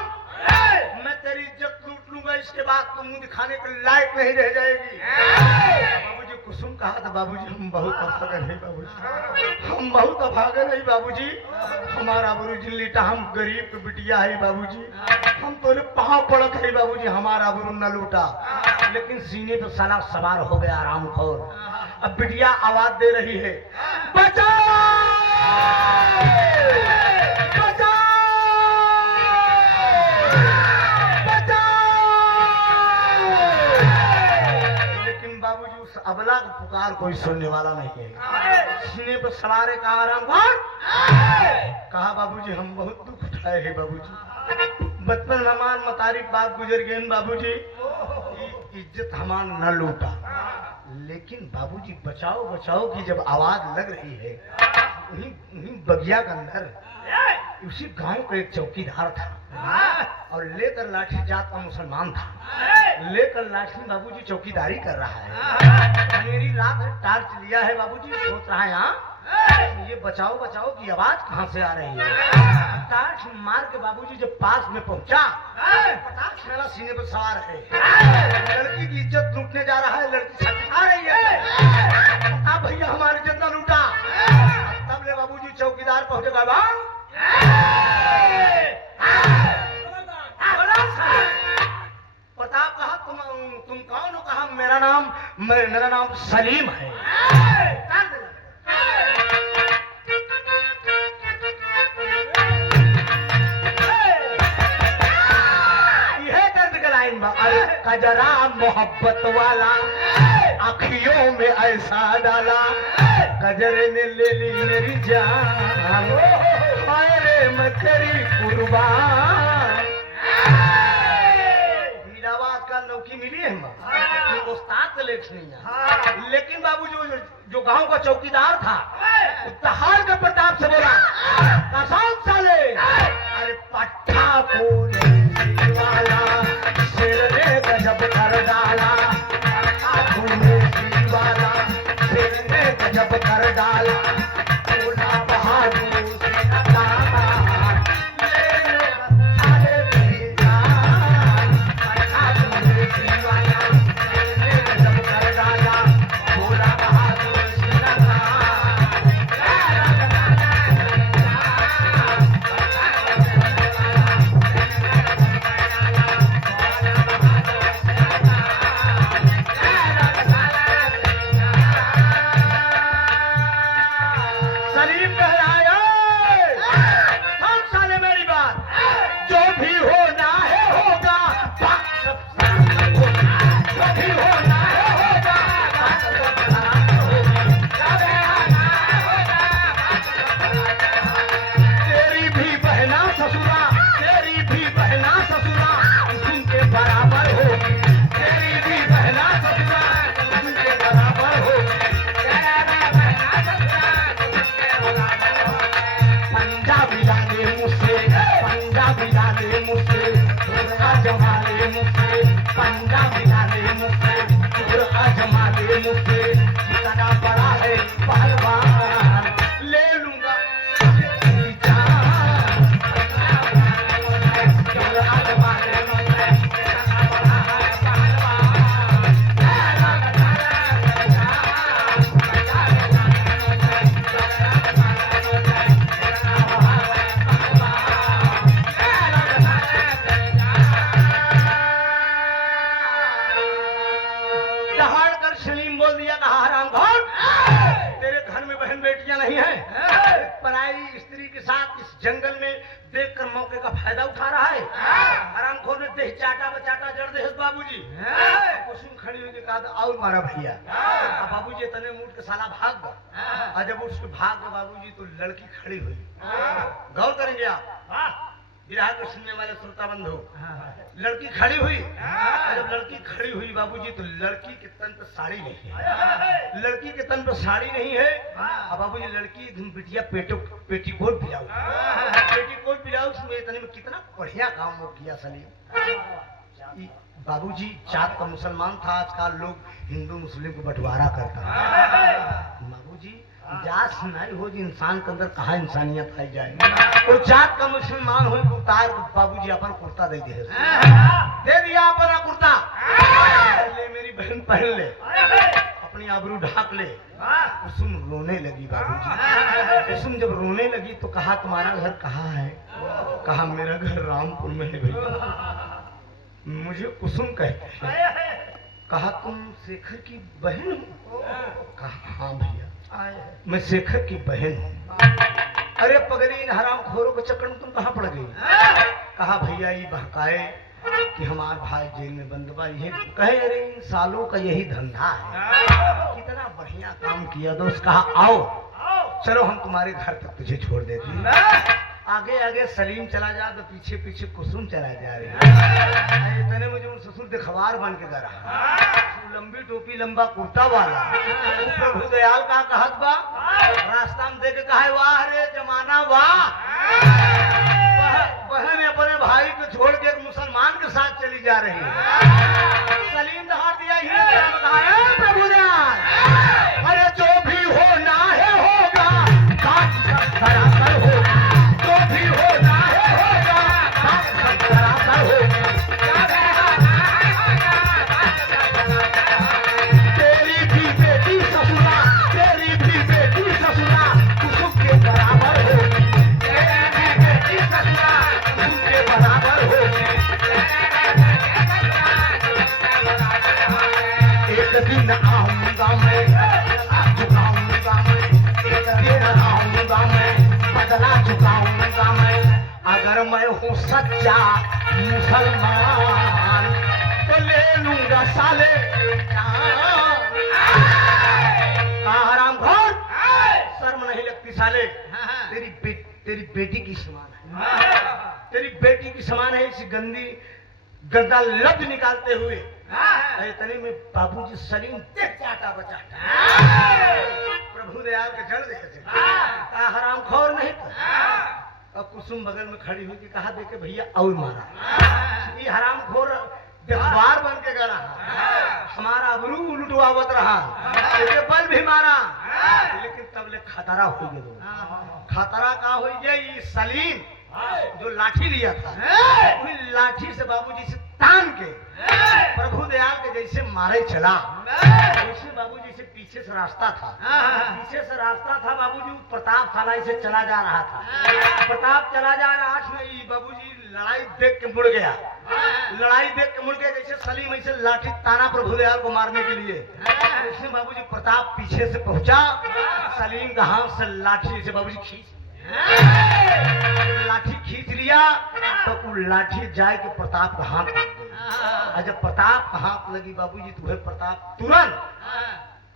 मैं तेरी इज्जत लूट लूंगा, इसके बाद तुम मुंह दिखाने के लायक नहीं रह जाएगी। बाबूजी कुसुम कहा था बाबूजी हम बहुत अभागे नहीं बाबूजी, हम बहुत अभागे नहीं बाबूजी, हमारा बुरुजी लीटा, हम गरीब के बिटिया है बाबूजी, हम तोरे पाँव पड़त है बाबूजी, हमारा बुरु न लूटा। लेकिन सीने पर साला सवार हो गया आरामखोर। अब बिटिया आवाज दे रही है बचाओ बचाओ बचाओ। लेकिन बाबूजी उस अबला का पुकार कोई सुनने वाला नहीं है। सीने पर सवार का आरामखोर कहा बाबूजी हम बहुत दुख उठाए हैं बाबूजी, बचपन हमार मतारी बाप गुजर गए बाबूजी, इज्जत हमार न लूटा। लेकिन बाबूजी बचाओ बचाओ की जब आवाज लग रही है, उन्हीं बगिया के अंदर उसी गांव का एक चौकीदार था और लेकर लाठी जात का मुसलमान था, लेकर लाठी बाबूजी चौकीदारी कर रहा है। मेरी रात है, टार्च लिया है बाबूजी, सोच रहा है यहाँ ये बचाओ बचाओ की आवाज कहाँ से आ रही है। टार्च मार के बाबूजी जब पास में पहुंचा, पटाख मेरा सीने पर सवार है, लड़की की इज्जत लूटने जा रहा है, लड़की आ रही है, अब भैया हमारी इज्जत न लूटा। तब ले बाबूजी चौकीदार पहुंचेगा प्रताप कहा तुम कौन हो? कहा मेरा नाम सलीम है। कजरा मोहब्बत वाला आँखियों में ऐसा डाला, कजरे ने ले ली मेरी जान, मेरे मैं तेरी कुर्बान। मीराबाद का नौकी मिली है उस्ताद का लेख नहीं है। लेकिन बाबू जो गांव का चौकीदार था उत्तहार का प्रताप से बोला कसम साले, अरे पट्टा पूरे वाला शेर ने गजब कर डाला, वाला शेर ने गजब कर डाला, बोला बहादुर से और मारा भैया। बाबूजी इतने मूड के साला भाग गया। जब उसके भाग गए बाबूजी तो लड़की खड़ी हुई। गौर करेंगे आप बिहार को सुनने वाले श्रोता बंधु, लड़की खड़ी हुई। जब लड़की खड़ी हुई बाबूजी तो लड़की के तन पर साड़ी नहीं है, लड़की के तन पर साड़ी नहीं है। अब बाबूजी लड़की बिटिया पेटीकोट भिजाऊ, पेटीकोट भिजाऊ, उसमें इतने में कितना बढ़िया काम वो किया सलीम। बाबूजी जात का मुसलमान था, आजकल लोग हिंदू मुस्लिम को बंटवारा करता है। बाबूजी जात नहीं हो जी, इंसान के अंदर कहाँ इंसानियत आई जाए। और जात का मुसलमान हो तो उतार बाबूजी अपन कुर्ता दे दिया अपना कुर्ता, ले मेरी बहन पहन ले, अपनी आबरू ढाक ले। कुसुम रोने लगी बाबूजी। कुसुम जब रोने लगी तो कहा तुम्हारा घर कहाँ है? कहा मेरा घर रामपुर में है भैया। मुझे कुसुम कहते हैं। कहा तुम शेखर की बहन हो? कहा हाँ भैया मैं शेखर की बहन हूँ। अरे पगली इन हराम खोरों के चक्कर में तुम कहाँ पड़ गई? कहा भैया ये बहकाए कि हमारा भाई जेल में बंद बा, ये कहे अरे इन सालों का यही धंधा है। कितना बढ़िया काम किया दोस्त। कहा आओ चलो हम तुम्हारे घर तक तुझे छोड़ देते हैं। आगे आगे सलीम चला जा तो पीछे पीछे कुसुम चला जा रही है। इतने मुझे उन ससुर दिखवार बन के जा रहा, लंबी टोपी लंबा कुर्ता वाला। प्रभु दयाल का कहत बा रास्ता में देखे कहा वाह रे जमाना वाह। बहन अपने भाई को छोड़ के एक मुसलमान के साथ चली जा रही है। सलीम दहाड़ दिया ही प्रभु दयाल, अरे जो भी होना है होगा, बात सब बराबर होगा। जो भी होना है होगा, बात सब बराबर होगा। तेरी भी बेटी ससुरा, तेरी भी बेटी ससुरा कुसुम के बराबर होगी। तेरी भी बेटी ससुरा कुसुम के बराबर होगी। एक दिन आऊंगा मैं, चुकाऊंगा मैं, एक दिन आऊंगा मैं, बदला चुकाऊंगा मैं। अगर मैं हूँ सच्चा मुसलमान तो ले लूंगा साले हराम घोर। शर्म नहीं लगती साले? तेरी बेटी की समान है, तेरी बेटी की समान है। इस गंदी गंदा लफ्ज निकालते हुए इतने में बाबूजी सलीम देख चाटा बचाटा प्रभु दयाल के जड़ देखे हराम खोर नहीं था। अब कुसुम बगल में खड़ी हुई कि कहा देखे भैया और मारा। ये हराम खोर देखबार बन के गड़ा, हमारा अबरू लुटवावत रहा, बल भी मारा, लेकिन तब ले खतरा हो गया। खतरा का हो गया? ये सलीम जो लाठी लिया था वही लाठी से बाबूजी से तान के प्रभु दयाल के जैसे मारे चला। वैसे बाबूजी से पीछे से रास्ता था, पीछे से रास्ता था बाबूजी। प्रताप थालाई से चला जा रहा था। प्रताप चला जा रहा था, बाबूजी लड़ाई देख के मुड़ गया। लड़ाई देख के मुड़ गया जैसे सलीम ऐसे लाठी ताना प्रभु दयाल को मारने के लिए। इसमें बाबूजी प्रताप पीछे से पहुंचा, सलीम का हाथ से लाठी से बाबूजी खींच लाठी खींच लिया तो वो लाठी जाए के प्रताप का हाथ लग गई। और जब प्रताप का हाथ लगी बाबूजी तो प्रताप तुरंत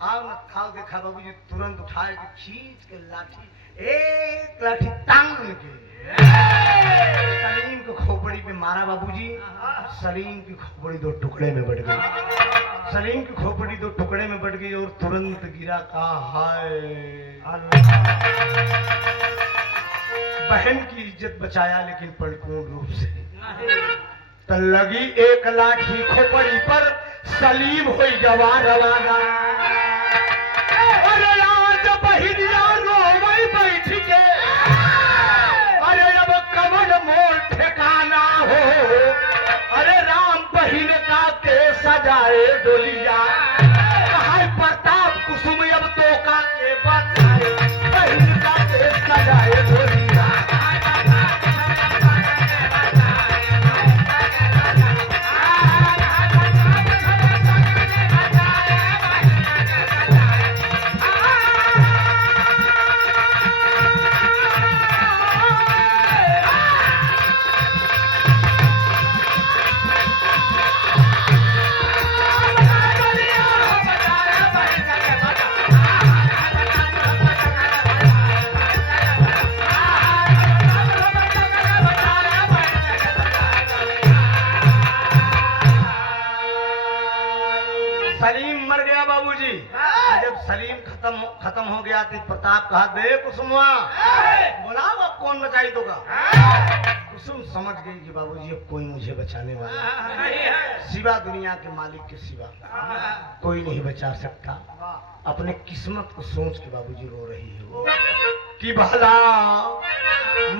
आओ न खाओ देखा बाबूजी तुरंत उठाए के खींच के लाठी एक लाठी टांग के सलीम को खोपड़ी पे मारा बाबूजी। सलीम की खोपड़ी दो टुकड़े में बढ़ गई। सलीम की खोपड़ी दो टुकड़े में बढ़ गई और तुरंत गिरा। का हाय बहन की इज्जत बचाया लेकिन परिपूर्ण रूप से। तो लगी एक लाठी खोपड़ी पर, सलीम हुई जवान रवाना। अरे आज बहिनिया रोवई बैठ के, अरे अब कमल मोर ठिकाना हो। अरे राम बहिन का के सजाए डोलिया, प्रताप कुसुम अब तो का के बचाए, बहिन का के सजाए डोलिया। सलीम मर गया बाबूजी। जब सलीम खत्म हो गया तो प्रताप कहा दे कुसुमवा, बोलाओ अब कौन बचाई तो का। कुसुम समझ गई कि बाबूजी अब कोई मुझे बचाने वाला सिवा दुनिया के मालिक के सिवा कोई नहीं बचा सकता। अपने किस्मत को सोच के बाबूजी रो रही है वो कि भला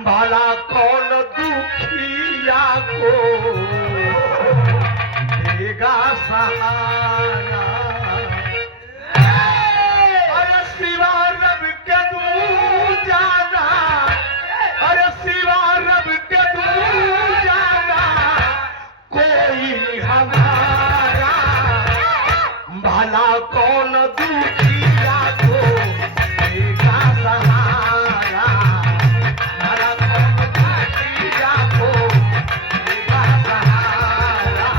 भला कौन दुखिया को देगा सहारा, अरे सिवा रब के दूर जाना, अरे सिवा रब के दूर जाना कोई हमारा, भला कौन दुखिया को देगा सहारा, भला कौन दुखिया को देगा सहारा।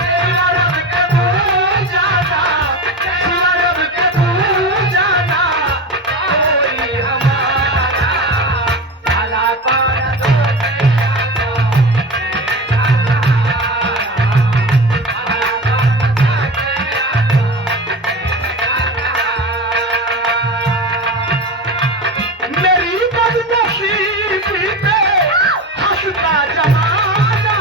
सिवा रब के दूर जाना, सिवा रब के दूर जाना कोई हमारा, भला कौन मेरी बदनसीबी पे हंसता जमाना,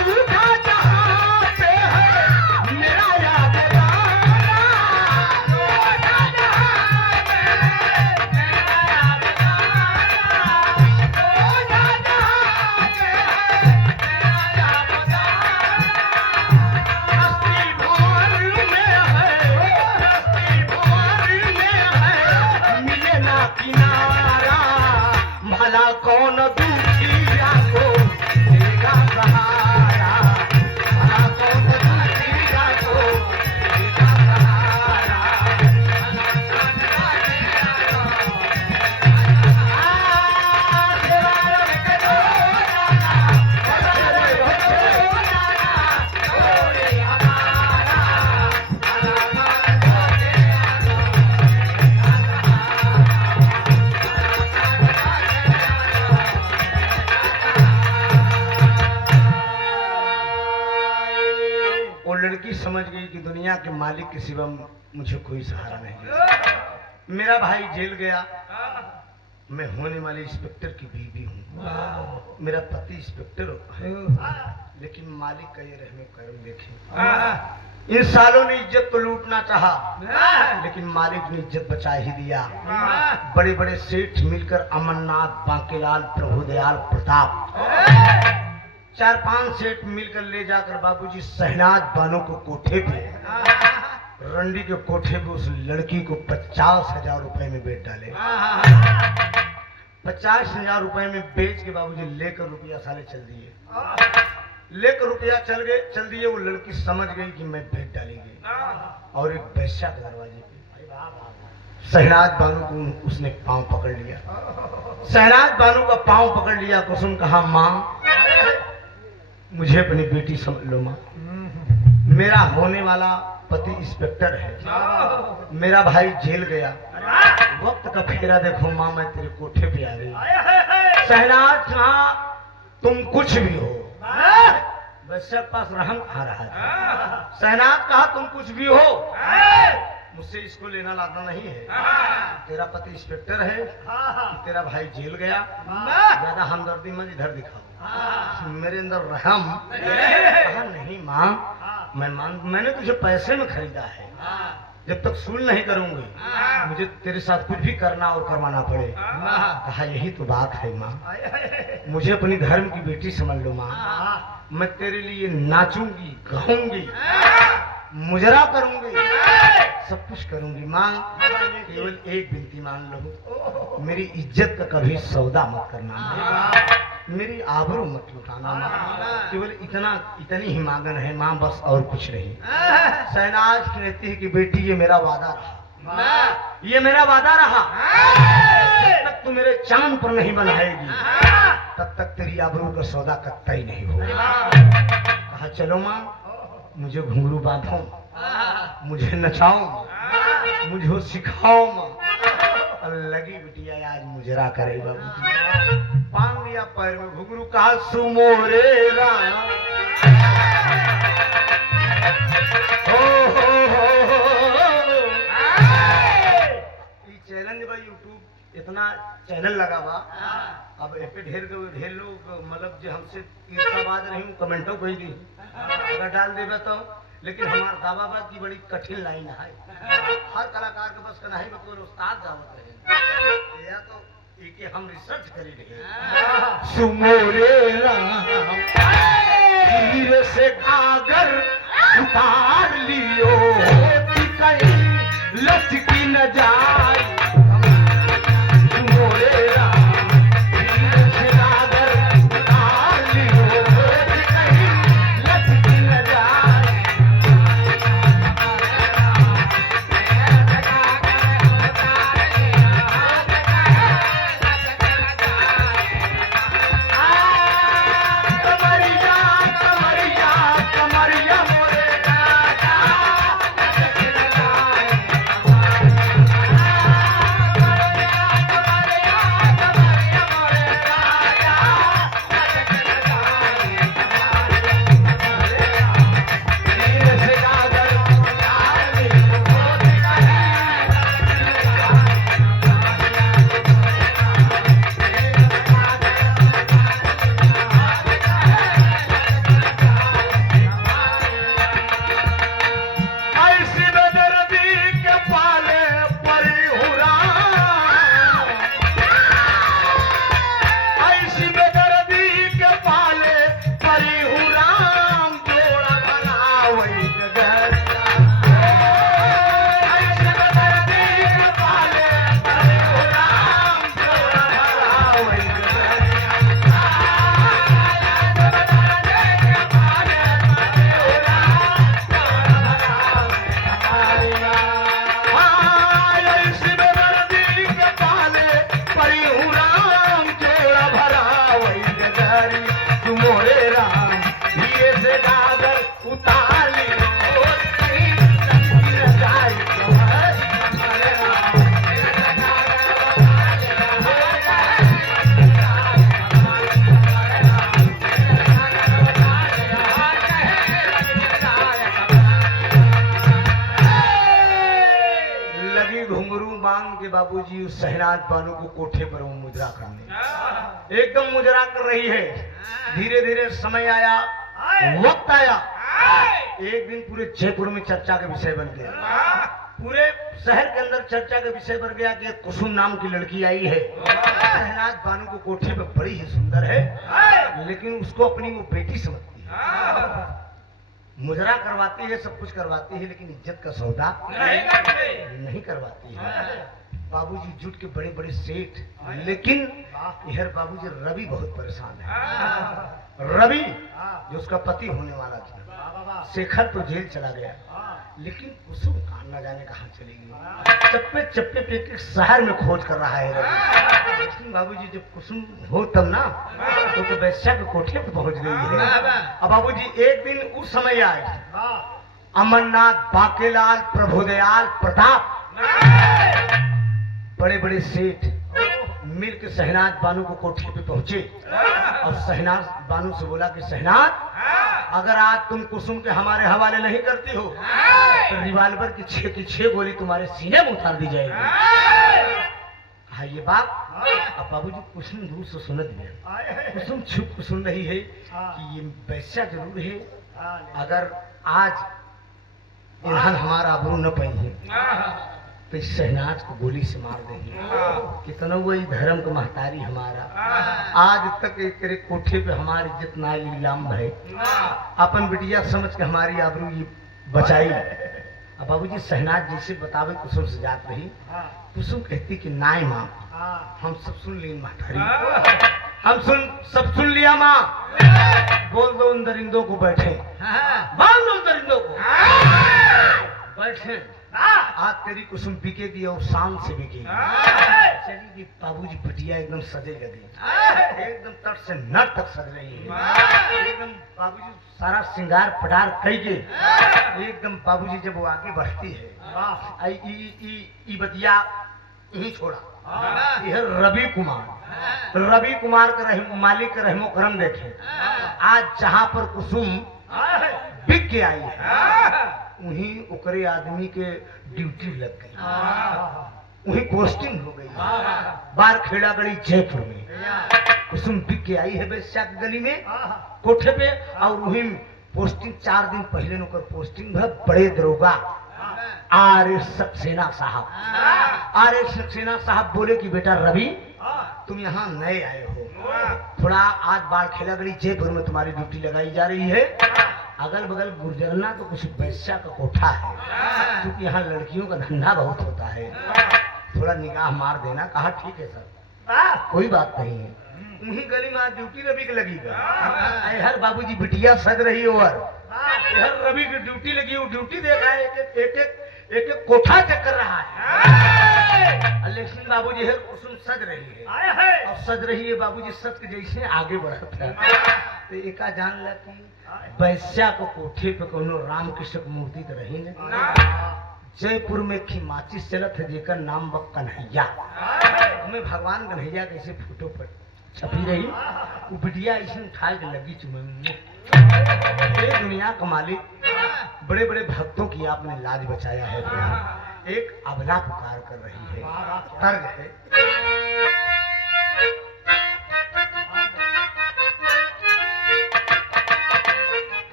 रूठा जहां पे है मेरा यादगार, रूठा जहां पे है मेरा यादगार, रूठा जहां पे है मेरा यादगार। हस्ती भोर में है, हस्ती भोर में है मिले ना किनारा, भला कौन दुखिया को देगा सहारा, भला कौन दुखिया को देगा सहारा। सिवा रब के दूर जाना, सिवा रब के दूर जाना कोई हमारा, भला कौन दुखिया को वो लड़की समझ गई कि दुनिया के मालिक के सिवा मुझे कोई सहारा नहीं है। मेरा भाई जेल गया, मैं होने वाले इंस्पेक्टर की बीवी हूँ, मेरा पति इंस्पेक्टर है, लेकिन मालिक का ये रहमे करम देखे। इन सालों ने इज्जत तो लूटना चाहा, लेकिन मालिक ने इज्जत बचा ही दिया। बड़े बड़े सेठ मिलकर अमरनाथ, बांकेलाल, प्रभुदयाल, प्रताप 4-5 सेठ मिलकर ले जाकर बाबूजी शहनाज बानो को कोठे पे, रंडी के कोठे पे उस लड़की को 50,000 रुपए में बेच डाले। 50,000 रुपए में बेच के बाबूजी लेकर रुपया साले चल दिए, लेकर रुपया चल दिए। वो लड़की समझ गई कि मैं बेच डालेंगे, और एक वैश्या के दरवाजे पे शहनाज बानो को उसने पांव पकड़ लिया। शहनाज बानो का पांव पकड़ लिया, कुसुम कहा माँ मुझे अपनी बेटी समझ लो माँ, मेरा होने वाला पति इंस्पेक्टर है, मेरा भाई जेल गया, वक्त का फेरा देखो माँ, मैं तेरे कोठे पे आ गई। शहनाज कहा तुम कुछ भी हो, वैसे पास रहम आ रहा है। शहनाज कहा तुम कुछ भी हो, मुझसे इसको लेना लाना नहीं है, तेरा पति इंस्पेक्टर है, तेरा भाई जेल गया, ज्यादा हमदर्दी मत इधर दिखाओ, मेरे अंदर रहम। कहा नहीं माँ, मैंने तुझे पैसे में खरीदा है, जब तक सुन नहीं करूंगी मुझे तेरे साथ कुछ भी करना और करवाना पड़े। कहा यही तो बात है माँ, मुझे अपनी धर्म की बेटी समझ लो माँ, मैं तेरे लिए नाचूंगी, गाऊंगी, मुजरा करूंगी, सब कुछ करूंगी माँ, केवल एक विनती मान लो, मेरी इज्जत का कभी सौदा मत करना, मेरी आबरू मत लुटाना माँ, केवल इतनी ही मांगन है माँ, बस और कुछ नहीं। शहनाज कहती है कि बेटी ये मेरा वादा रहा, ये मेरा वादा रहा, जब तक तू मेरे चांद पर नहीं बनाएगी तब तक तेरी आबरू का सौदा कतई नहीं होगा। कहा चलो माँ, मुझे घुंघरू बांधो, मुझे नचाओ, मुझे सिखाओ माँ, लगी बिटिया आज मुजरा करे बाबूजी। पांग लिया पैर में घुघरू कहा सुमोरे राम। चैनल भाई यूट्यूब इतना चैनल लगा हुआ अब पे ढेर लोग मतलब जो हमसे ईर्ष्याबाज नहीं कमेंटों कोई भी अगर डाल देगा तो, लेकिन हमारा दावाबाद की बड़ी कठिन लाइन है। हर कलाकार के बस का नहीं कोई उस्ताद दावत रहे या तो एक हम रिसर्च करी रहे। सुमोरे राम तीर से कागर उतार लियो कहीं लचकी न जाए। सुमोरे राम तीर से कागर उतार लियो कहीं लचकी न जाए। बाबूजी उस शहनाज बानू को कोठे पर वो मुजरा करने एकदम मुजरा कर रही है। धीरे धीरे समय आया, वक्त आया। एक दिन पूरे जयपुर में चर्चा का विषय बन गया। पूरे शहर के अंदर चर्चा का विषय बन गया कि कुसुम नाम की लड़की आई है। शहनाज बानू को कोठे पर बड़ी ही सुंदर है, लेकिन उसको अपनी वो बेटी समझती है। मुजरा करवाती है, सब कुछ करवाती है, लेकिन इज्जत का सौदा नहीं करवाती है। बाबूजी जुट के बड़े बड़े सेठ, लेकिन यह बाबूजी रवि बहुत परेशान है। रवि जो उसका पति होने वाला था, शेखर तो जेल चला गया, लेकिन कुसुम न जाने कहाँ चलेगी। चप्पे चप्पे पे एक शहर में खोज कर रहा है रवि। लेकिन बाबूजी जब कुसुम हो तब ना तो वैश्या के कोठे पे पहुंच गई है। अब बाबूजी एक दिन उस समय आए, अमरनाथ, बाकेलाल, प्रभुदयाल, प्रताप, बड़े बड़े सेठ मिल के शहनाज बानू को कोठे पे पहुंचे और शहनाज बानू से बोला कि शहनाज, अगर आज तुम कुसुम के हमारे हवाले नहीं करती हो तो रिवाल्वर की 6 गोली तुम्हारे सीने में उतार दी जाएगी। हाँ ये बात अब बाबूजी कुसुम दूर से सुन दिया। कुसुम छुप सुन रही है कि ये वैश्या जरूर है, अगर आज इन्हां हमारा आबरू न पाई है तो इस शहनाज को गोली से मार देंगे। कितना वही धर्म का महतारी हमारा, आज तक एक कोठे पे हमारी इज्जत ना नीलाम है, अपन बिटिया समझ के हमारी आबरू ये बचाई। अब बाबूजी शहनाज जैसे बतावे कुसुम से जात रही, कुसुम कहती कि नाय माँ, हम सब सुन ली महतारी, हम सब सुन लिया माँ, बोल दो उन दरिंदों को बैठे, मान लो उन दरिंदों को बैठे। आज तेरी कुसुम बिकेगी और शान से बिकेगी। चलिए बाबूजी बिटिया एकदम सजे गई, एकदम तट से नट तक सज रही है। एकदम बाबूजी सारा श्रृंगार पटार कई के एकदम बाबूजी जब वो आगे बढ़ती है, ई बतिया यही छोड़ा यह रवि कुमार का मालिक का रहमो करम देखे। आज जहाँ पर कुसुम बिक के आई है वहीं ओकरे आदमी के ड्यूटी लग गई, वहीं पोस्टिंग हो गई बार खेड़ा गली जयपुर में। कुसुम बिक के आई है बेस्या गली में कोठे पे, और वहीं पोस्टिंग 4 दिन पहले नौकर पोस्टिंग है बड़े दरोगा आर.एस. सक्सेना साहब बोले कि बेटा रवि तुम यहाँ नए आए हो, थोड़ा आज बाढ़ खेला गई जयपुर में तुम्हारी ड्यूटी लगाई जा रही है। अगल बगल गुजरना तो कुछ वैश्या का कोठा है, क्योंकि यहाँ लड़कियों का धंधा बहुत होता है, थोड़ा निगाह मार देना। कहा ठीक है सर, कोई बात नहीं है। उन्हीं गली में आज ड्यूटी रवि की लगी हर बाबूजी बिटिया सज रही हो और हर रवि की ड्यूटी लगी, वो ड्यूटी देख रहा है, एक कोठा चेक कर रहा है। लेकिन बाबूजी है कुसुम सज रही है और सज रही है बाबूजी सच के जैसे आगे बढ़ता है तो एका जान ला कि वैश्या को कोठे पे कोनो रामकृष्ण मूर्ति तो रही नहीं। जयपुर में खिमाचिस चलत है जेकर नाम बक कन्हैया, हमें भगवान कन्हैया कैसे फोटो पर छपी रही, वो बिटिया ऐसे उठा के लगी चुमे। दुनिया का मालिक बड़े बड़े भक्तों की आपने लाज बचाया है। एक अबला पुकार कर रही है, तर्ज है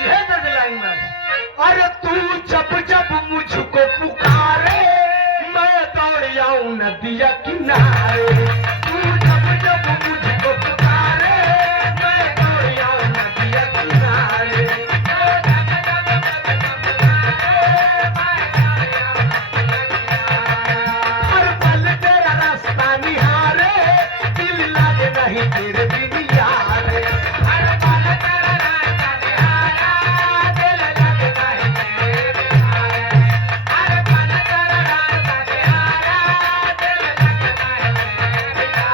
यह तर्ज लाइन में, अरे तू जब जब मुझको पुकारे मैं दौड़ आऊं नदिया किनारे, तू जब जब मुझको पुकारे मैं दौड़ आऊं नदिया किनारे। हर पल तेरा रास्ता निहारे, दिल लगे नहीं तेरे बिन यारे। हर पल तेरा रास्ता निहारा, दिल लगे नहीं तेरे बिन यारे। हर पल तेरा रास्ता निहारा, दिल लगे नहीं तेरे बिन यारे।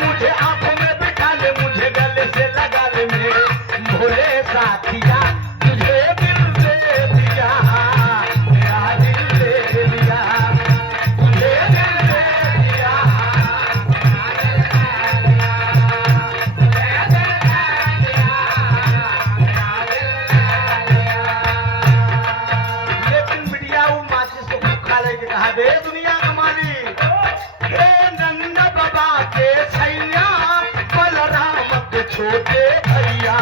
मुझे आंखों में बिठा ले, मुझे गले से लगा ले मेरे भोले साथिया, तुझे दिल दे दिया, मेरा दिल दे दिया, तुझे दिल दे दिया, लेकिन बिटिया वो माचिस को भूखा लेके कहा बे दुनिया का मालिक, हे नंद बाबा के सैया बलराम के छोटे भैया।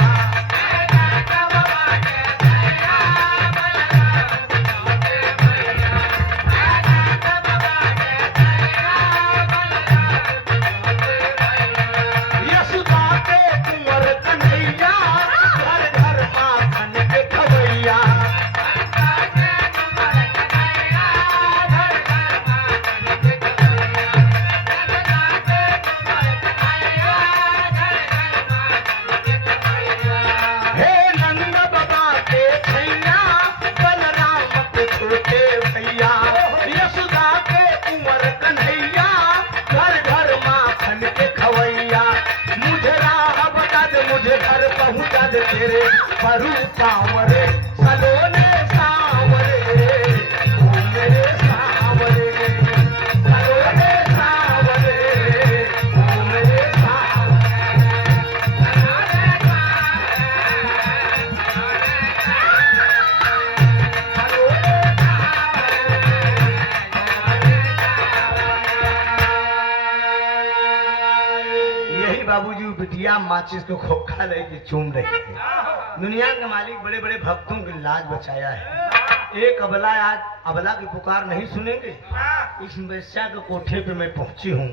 यशोदा के कुंवर कन्हैया, घर घर माखन के खवैया। हे नंद बाबा के छैया बलराम के छोटे भैया। यशोदा के कुंवर कन्हैया, घर घर माखन के खवैया। मुझे राह बता दे, मुझे घर पहुंचा दे तेरे परू सांवरे, सलोने सांवरे, ओ मेरे सांवरे, सलोने सांवरे, ओ मेरे यही बाबूजी बिटिया माचिस को खोखा लेके चूम रही है। दुनिया के मालिक बड़े बड़े भक्तों की लाज बचाया है। एक अबला आज अबला की पुकार नहीं सुनेंगे। इस वैश्या के कोठे पे मैं पहुंची हूँ,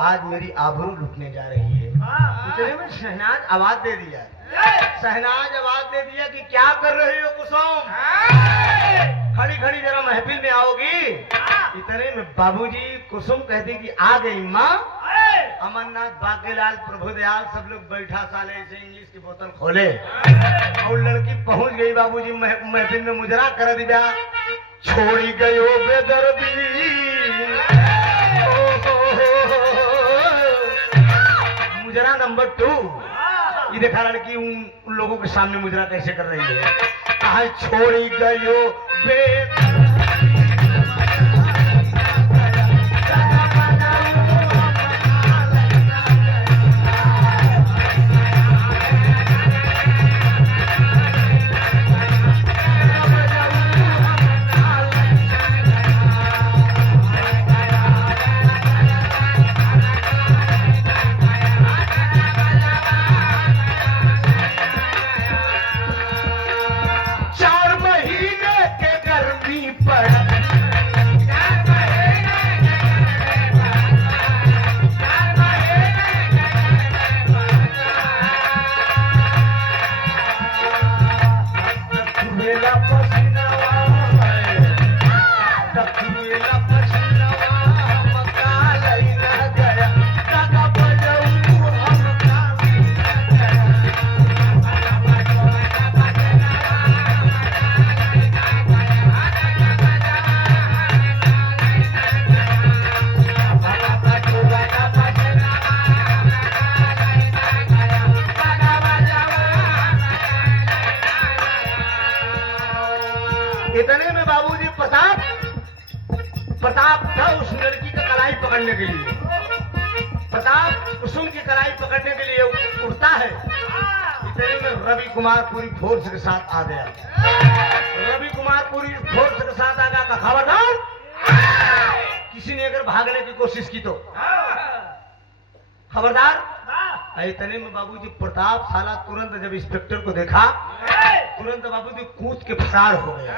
आज मेरी आबरू लुटने जा रही है। इतने में शहनाज आवाज दे दिया, शहनाज आवाज दे दिया कि क्या कर रही हो कुसुम, खड़ी खड़ी जरा महफिल में आओगी। इतने में बाबूजी कुसुम कहती कि आ गई माँ। अमरनाथ बागेलाल प्रभुदयाल सब लोग बैठा साले से इंग्लिश की बोतल खोले और लड़की पहुंच गई बाबूजी महफिल में मुजरा कर दिया, छोड़ी गयो बेदर्दी। मुजरा नंबर 2। ये देखा लड़की उन लोगों के सामने मुजरा कैसे कर रही है, कहा छोड़ी गयो बेदर्दी। पकड़ने के लिए। प्रताप कुसुम की कलाई पकड़ने के लिए उठता है, इतने में रवि कुमार पूरी फोर्स के साथ आ गया। रवि कुमार पूरी फोर्स के साथ आ गया का खबरदार, किसी ने अगर भागने की कोशिश की तो खबरदार। इतने में बाबूजी प्रताप साला तुरंत जब इंस्पेक्टर को देखा, तुरंत बाबूजी कूद के फरार हो गया।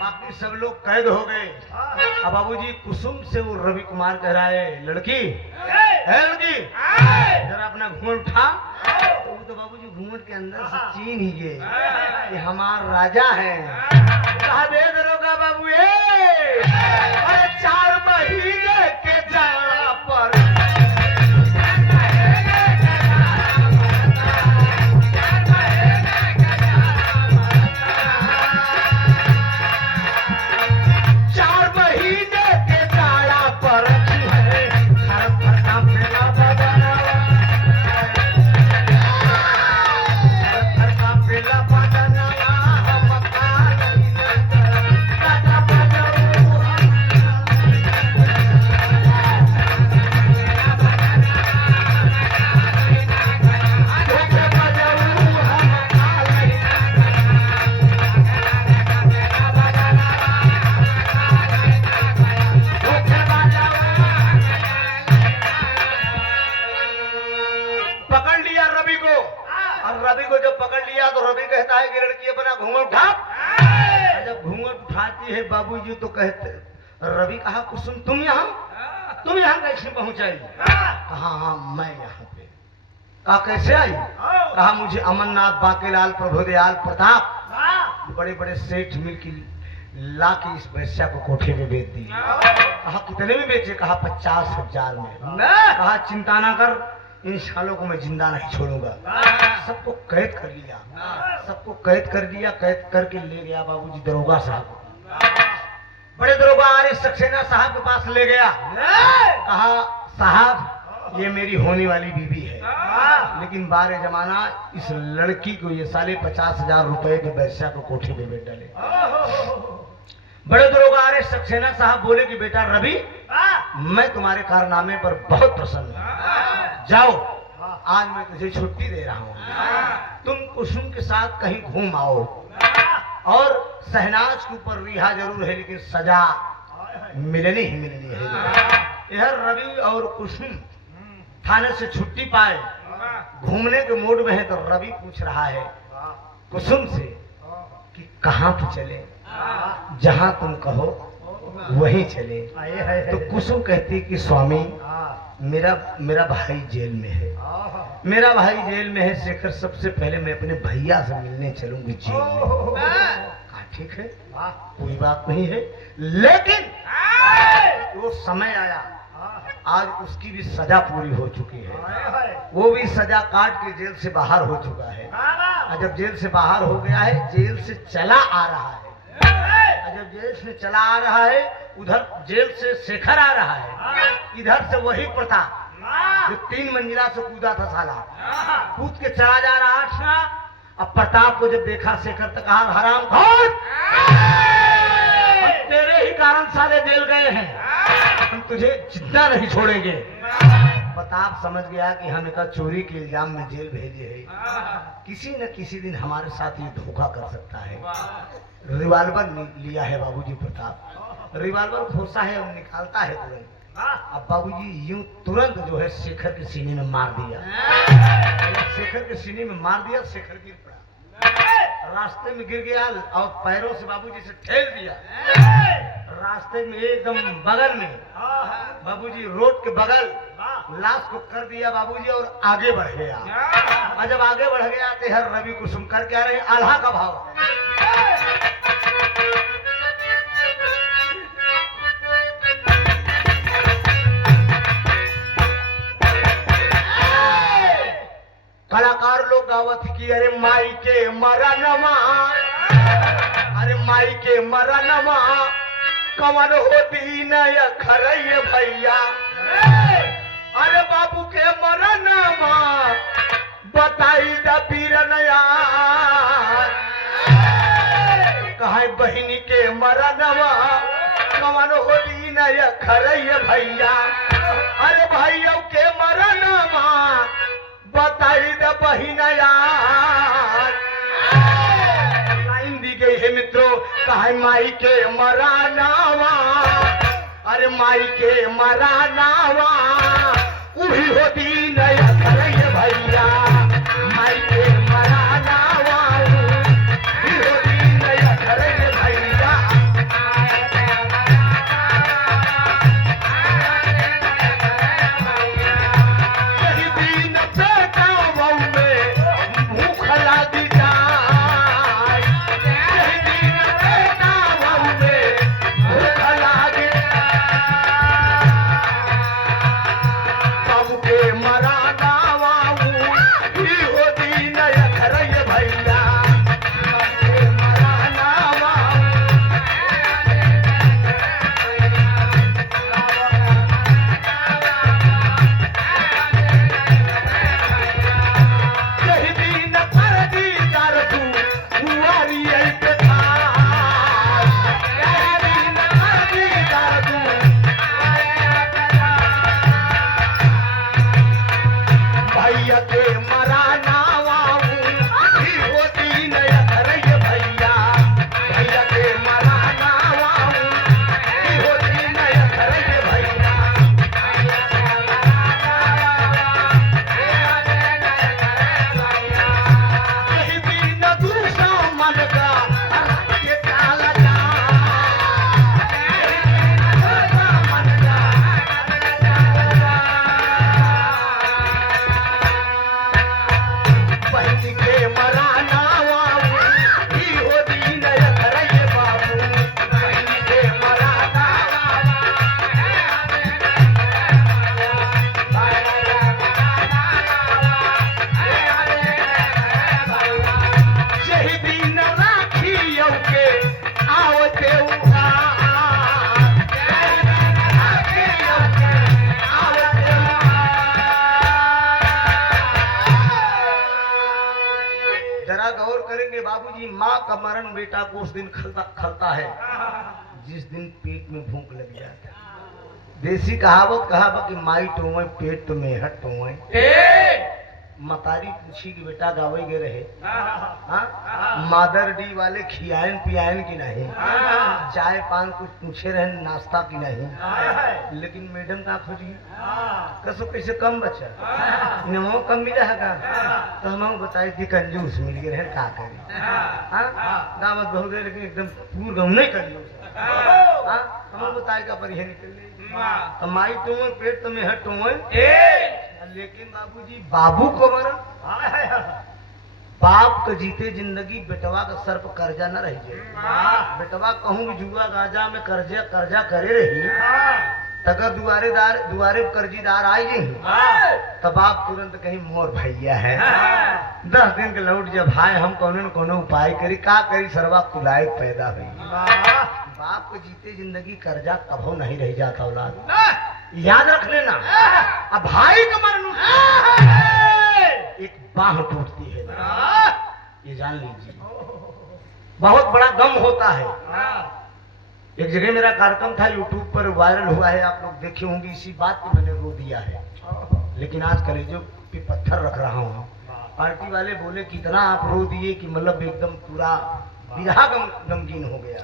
बाकी सब लोग कैद हो गए। अब बाबूजी कुसुम से वो रवि कुमार कह रहा है, लड़की लड़की जरा अपना घूंघट उठा। तो वो तो बाबूजी घूंघट के अंदर से चीन ही गए, ये हमारा राजा है। कहा दे दरोगा बाबू, अरे 4 महीने के जाड़ा पर 4 महीने के जाड़ा पर रवि को जब पकड़ लिया तो रवि कहता है कि लड़की अपना घूंघट उठा। जब घूंघट उठाती है बाबूजी तो कहते, रवि कहा कुसुम तुम यहाँ कैसे पहुंचाई? कहा हाँ मैं यहाँ पे। कहा कैसे आई? कहा मुझे अमरनाथ, बाकेलाल, प्रभुदयाल, प्रताप बड़े बड़े सेठ मिल की ला के इस वैश्या को कोठे में बेच दी। कहा कितने में बेचे? कहा 50,000 में। कहा चिंता ना कर, इन सालों को मैं जिंदा नहीं छोड़ूंगा। सबको कैद कर लिया, सबको कैद कर दिया। कैद करके ले गया बाबूजी दरोगा साहब। बड़े दरोगा आर्य सक्सेना साहब के पास ले गया। कहा साहब ये मेरी होने वाली बीवी है, लेकिन बारे जमाना इस लड़की को ये साले 50,000 रुपए के वैश्या को कोठे में बेच डाले। बड़े दरोगा आर्य सक्सेना साहब बोले कि बेटा रवि, मैं तुम्हारे कारनामे पर बहुत प्रसन्न हूँ। जाओ, आज मैं तुझे छुट्टी दे रहा हूँ, तुम कुसुम के साथ कहीं घूम आओ। और शहनाज के ऊपर रिहा जरूर है, लेकिन सजा मिलनी ही मिलनी है। यह रवि और कुसुम थाने से छुट्टी पाए, घूमने के मूड में है। तो रवि पूछ रहा है कुसुम से कि कहाँ पे चले? जहाँ तुम कहो वहीं चले। तो कुसुम कहती कि स्वामी मेरा भाई जेल में है, मेरा भाई जेल में है। शेखर सबसे पहले मैं अपने भैया से मिलने चलूंगी जेल में। कहा ठीक है, कोई बात नहीं है, लेकिन वो समय आया, आज उसकी भी सजा पूरी हो चुकी है। वो भी सजा काट के जेल से बाहर हो चुका है। और जब जेल से बाहर हो गया है, जेल से चला आ रहा है। जब जेल से चला आ रहा है, उधर जेल से शेखर आ रहा है, इधर से वही प्रताप जो 3 मंजिला से कूदा था साला, कूद के चला जा रहा था। अब प्रताप को जब देखा शेखर तो कहा हराम खोर, तेरे ही कारण साले जेल गए हैं, हम तुझे जिंदा नहीं छोड़ेंगे। प्रताप समझ गया कि हम एक चोरी के इल्जाम में जेल भेजे हैं, किसी न किसी दिन हमारे साथ ये धोखा कर सकता है। रिवाल्वर लिया है बाबूजी प्रताप, रिवाल्वर खोसा है और निकालता है तुरंत। अब बाबूजी यूं तुरंत जो है शेखर के सीने में मार दिया। शेखर के सीने में मार दिया, शेखर गिर पड़ा, रास्ते में गिर गया और पैरों से बाबूजी से ठेल दिया। रास्ते में एकदम बगल में बाबूजी, रोड के बगल लाश को कर दिया बाबूजी और आगे बढ़ गया। और जब आगे बढ़ गया तो हर रवि कुसुम कर क्या रहे, आल्हा का भाव। कलाकार लोग गावत की अरे माई के मरनमा, अरे माई के मरनमा कमन होती न खरैये भैया। अरे बाबू के मरनमा बताई द पीरन यार, कहे बहिनी के मरनमा कमन होती न नया खरैया भैया अरे भैया के मरनमा बताई द बहिना यार लाइन दी गई है मित्रों कहा माई के मरानावा अरे माई के मरानावा उही होती नया खरैया भैया माई के मरानावा उही होती नया खरैया भैया कहीं दिन बेटा वहू में भूख लागी जाए कहीं दिन बेटा वहू में भूख लागी बाबू के मराना वाऊ ही होती नया खरैया भैया बाबू के मराना वाऊ कहीं दिन पर दीदार तू कुंवारी आई पे था कहीं दिन पर दीदार तू भैया के मराना वाऊ ही होती नया खरैया भैया भैया के मराना वाऊ ही होती नया खरैया भैया कहीं दिन दूसरा मन का रख के काला जा कहीं दिन दूसरा मन का बहनी के मराना वाऊ ही होती नया खरैया बाबू बहनी के मराना यही दिन राखी के आवते जरा गौर करेंगे बाबूजी माँ का मरण बेटा को उस दिन खलता है जिस दिन पेट में भूख लग जाता है देसी कहावत कहा कि माई टोवे पेट तो मेहट टोवे मतारी पूछी कि बेटा गावे गे रहे हाँ मादर डी वाले खियायन पियायन की नहीं चाय पान कुछ पूछे रहे नाश्ता की नहीं लेकिन मैडम का खोजी कसो कैसे कम बचा नमो कम मिला है का तो हम बताई थी कंजूस मिल गए रहे का करी हाँ दावत बहुत गए लेकिन एकदम पूर गम नहीं कंजूस हाँ हम बताए का पर यह निकल तो माई तुम पेट तुम्हें हट तुम लेकिन बाबूजी बाबू को मरण बाप तो जीते जिंदगी बेटवा का सर पर कर्जा न रही जाए बेटवा कहूँ जुआ गाजा में कर्जा करे रही अगर दुआरे कर्जीदार आई नहीं तब आप तुरंत कहीं मोर भैया है 10 दिन के लौट जब भाई हम कोनो उपाय करी का करी सरवा कुलायक पैदा हुई बाप को जीते जिंदगी कर्जा कभो नहीं रह जाता औलाद याद रख लेना अब भाई का मरण एक बाह टूटती है ये जान लीजिए बहुत बड़ा गम होता है एक जगह मेरा कार्यक्रम था यूट्यूब पर वायरल हुआ है आप लोग देखे होंगे इसी बात पे मैंने रो दिया है लेकिन आज कलेजों पे पत्थर रख रहा हूँ पार्टी वाले बोले कितना आप रो दिए कि मतलब एकदम पूरा विरहा गमगीन हो गया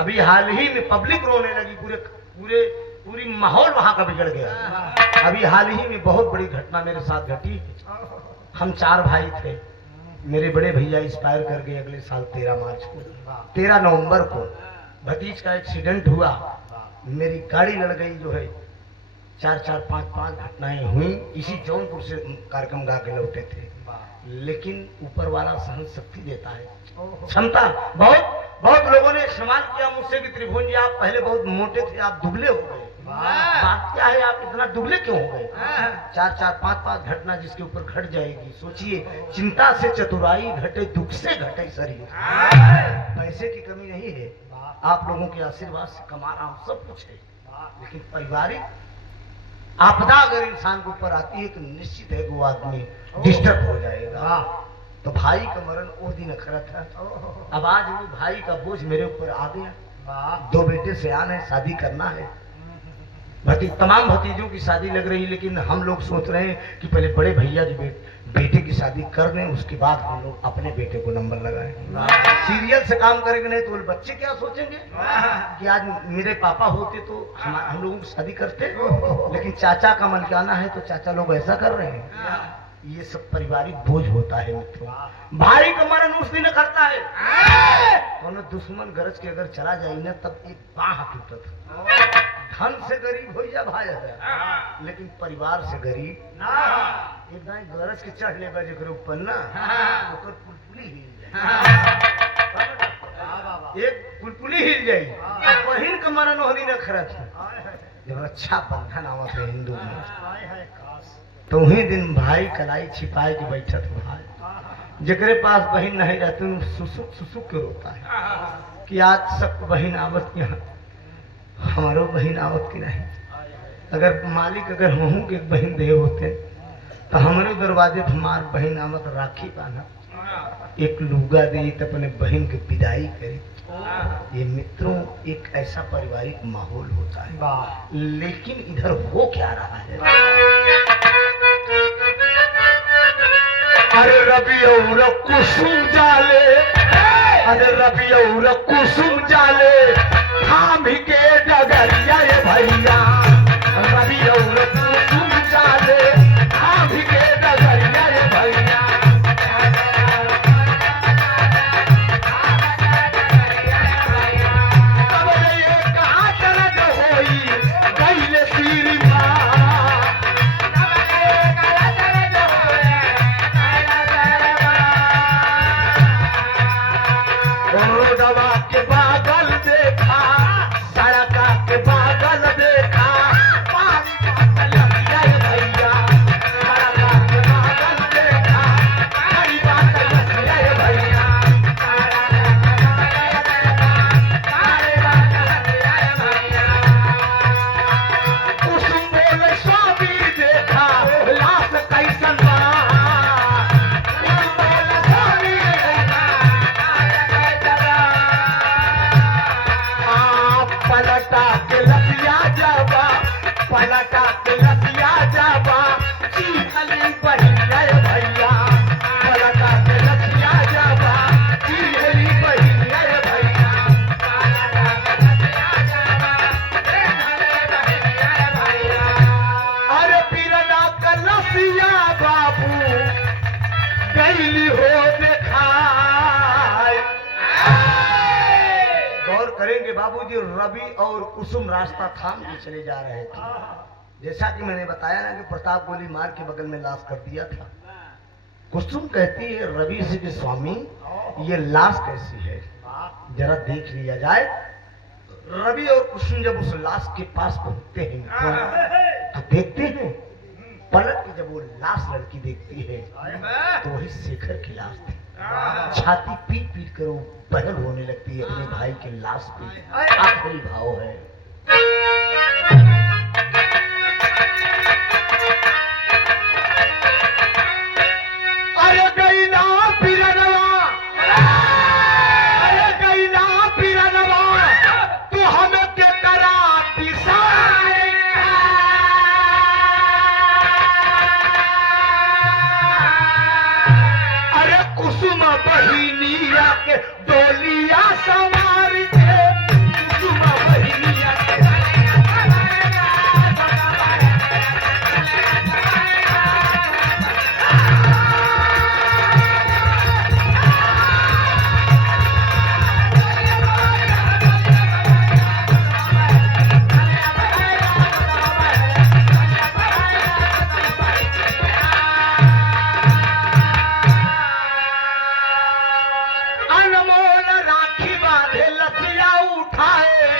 अभी हाल ही में पब्लिक रोने लगी पूरी माहौल वहां का बिगड़ गया अभी हाल ही में बहुत बड़ी घटना मेरे साथ घटी हम 4 भाई थे मेरे बड़े भैया एक्सपायर कर गए अगले साल 13 नवंबर को भतीज का एक्सीडेंट हुआ मेरी गाड़ी लड़ गई जो है 4-5 घटनाएं हुई इसी जौनपुर से कार्यक्रम गा के लौटे थे लेकिन ऊपर वाला सहन शक्ति देता है क्षमता बहुत लोगों ने सवाल किया मुझसे कि त्रिभुवन जी आप पहले बहुत मोटे थे आप दुबले हो गए बात क्या है आप इतना दुबले क्यों हो गए 4-5 घटना जिसके ऊपर घट जाएगी सोचिए चिंता से चतुराई घटे दुख से घटे शरीर पैसे की कमी नहीं है आप लोगों के आशीर्वाद से कमा रहा हूं सब कुछ है लेकिन पारिवारिक आपदा अगर इंसान के ऊपर आती है तो निश्चित है वो आदमी डिस्टर्ब हो जाएगा तो भाई का मरण उस दिन अखरा था अब आज वो भाई का बोझ मेरे ऊपर आ गया 2 बेटे सयान है, शादी करना है। तमाम भतीजों की शादी लग रही, लेकिन हम लोग सोच रहे हैं कि पहले बड़े भैया जी बेटे की शादी कर दें, उसके बाद हम लोग अपने बेटे को नंबर लगाएं। सीरियल से काम करेंगे नहीं तो बच्चे क्या सोचेंगे कि आज मेरे पापा होते तो हम लोगों की शादी करते, लेकिन चाचा का मन कहना है तो चाचा लोग ऐसा कर रहे हैं। ये सब पारिवारिक बोझ होता है मित्रों। भाई का मरण उस दिन करता है, तो दुश्मन गरज के अगर चला जाए ना तब एक बाह टूटत। धन से गरीब हो जा भाई है, लेकिन परिवार से गरीब ना। एक दाई गरज के चढ़ ले बजे करे ऊपर ना, ओकर पुलपुली हिल जाए, एक पुलपुली हिल जाए। अब बहिन का मरण होनी न खरच जब अच्छा बंधन आवत है हिंदू में, तो वही दिन भाई कलाई छिपाए के बैठत भाई, जकरे पास बहन नहीं रहती सुसुक सुसुक के रोता है कि आज सब बहन आवत यहाँ, हमारो बहन आवत की नहीं। अगर मालिक अगर हूँ के बहन दे होते तो हमारे दरवाजे हमार बहन आवत राखी बांधा, एक लुगा दे तो अपने बहन की विदाई करी। ये मित्रों एक ऐसा पारिवारिक माहौल होता है, लेकिन इधर हो क्या रहा है। अरे रबी और कुसुम जाले, अरे रबी और कुसुम जाले, थाम के डगरिया भैया, रबी और कुसुम जाले, थाम के डगरिया भैया। तब ये कहाँ चलत होई गईले सीरिया, रोडवा के बादल देखा, सड़का के बादल देखा, पानी का तलैया भैया, सड़का के बादल देखा, पानी का तलैया भैया। कुसुम बोले स्वामी देखा, लाश कैसन बा, कुसुम बोले स्वामी पलटा के लसिया जाबा, पलटा के लसिया जाबा, चीहली बहिया भैया, पलटा के लसिया जाबा, चीहली बहिया भैया। अरे पीरना का लसिया बाबू गईली हो देखाय। गौर करेंगे बाबूजी, रवि और कुसुम रास्ता थाम के चले जा रहे थे। जैसा कि मैंने बताया ना कि प्रताप गोली मार के बगल में लाश कर दिया था। कुसुम कहती है रवि से कि स्वामी ये लाश कैसी है, जरा देख लिया जाए। रवि और कुसुम जब उस लाश के पास पहुंचते हैं तो देखते हैं, पलट के जब वो लाश लड़की देखती है तो वही शेखर की लाश थी। छाती पीट पीट कर वो बहल होने लगती है अपने भाई के लाश पे। आखिरी भाव है, अरे गैला पिरनवा, अरे गैला पिरनवा, तू हमें के करा पिसाए। अरे कुसुम बहिनिया के डोलिया सवार के, कुसुम बहिनिया के अनमोल राखी बांधे लसिया उठाए,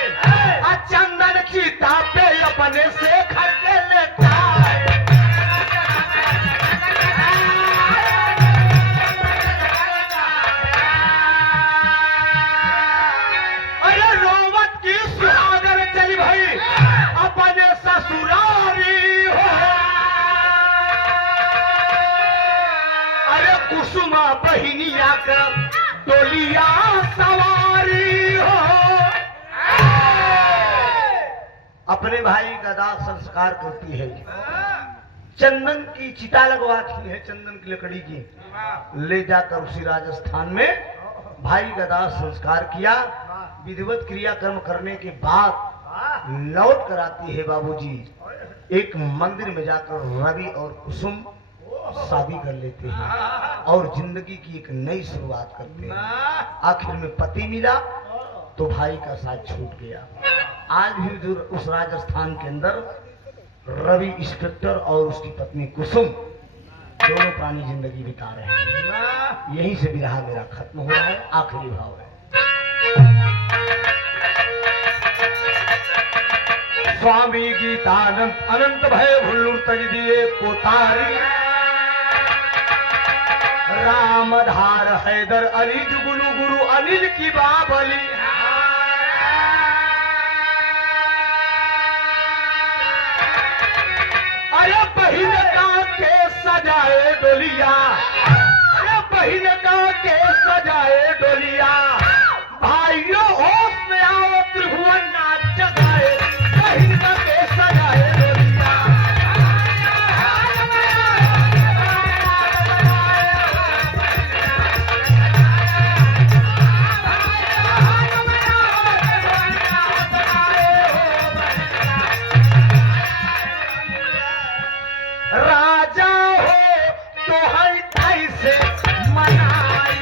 चंदन चीता पे अपने से खर्चे लेता है। अरे रोवत की सुहागन चली भाई अपने ससुरारी हो। अरे कुसुमा बहिनिया का डोलिया सवारी हो। अपने भाई का दाह संस्कार करती है। चंदन की चिता लगवाती है, चंदन की लकड़ी की, ले जाकर उसी राजस्थान में भाई का दाह संस्कार किया। विधिवत क्रियाकर्म करने के बाद लौट कर आती है बाबूजी। एक मंदिर में जाकर रवि और कुसुम शादी कर लेते हैं और जिंदगी की एक नई शुरुआत करते हैं। आखिर में पति मिला तो भाई का साथ छूट गया। आज भी जो उस राजस्थान के अंदर रवि इंस्पेक्टर और उसकी पत्नी कुसुम दोनों प्राणी जिंदगी बिता रहे हैं। यहीं से विरह मेरा खत्म हो रहा है। आखिरी भाव है, स्वामी गीतानंद अनंत भय भुल्लुर तज दिए कोतारी, रामधार हैदर अली जुगुलू गुरु अनिल की बाबली। अरे बहिन का के सजाए डोलिया, अरे बहिन का के सजाए डोलिया, भाइयों होश में आओ त्रिभुवन नाच जगाए, बहिन का के सजाए डोलिया। राजा हो तो है ऐसे मनाई,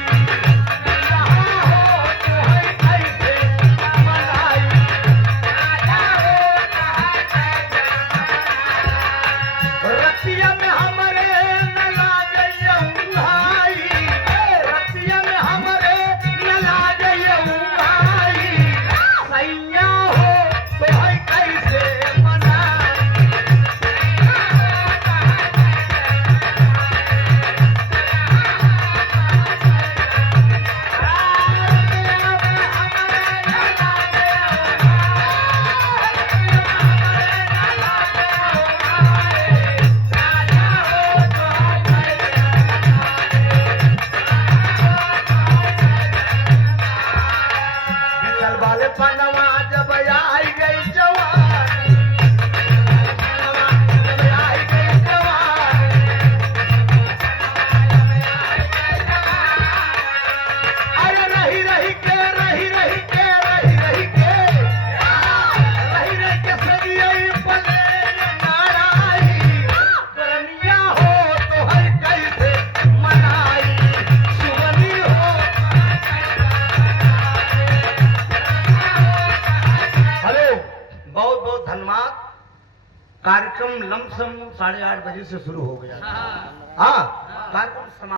हो तो है ऐसे मनाई, राजा हो रतिया में हमरे न लागे भाई, रतिया में हमरे न लागे भाई, सैया हो तो है कैसे वाले पनवा जब आई गई जवान, जब आई गई जवान, अरे रही रही के रही रही के रही रही के रही रही के सदियई पले नाराई, करनिया हो तो है कैसे मनाई, सुवनी हो। हेलो, बहुत बहुत धन्यवाद। कार्यक्रम लमसम 8:30 बजे से शुरू हो गया। हाँ, कार्यक्रम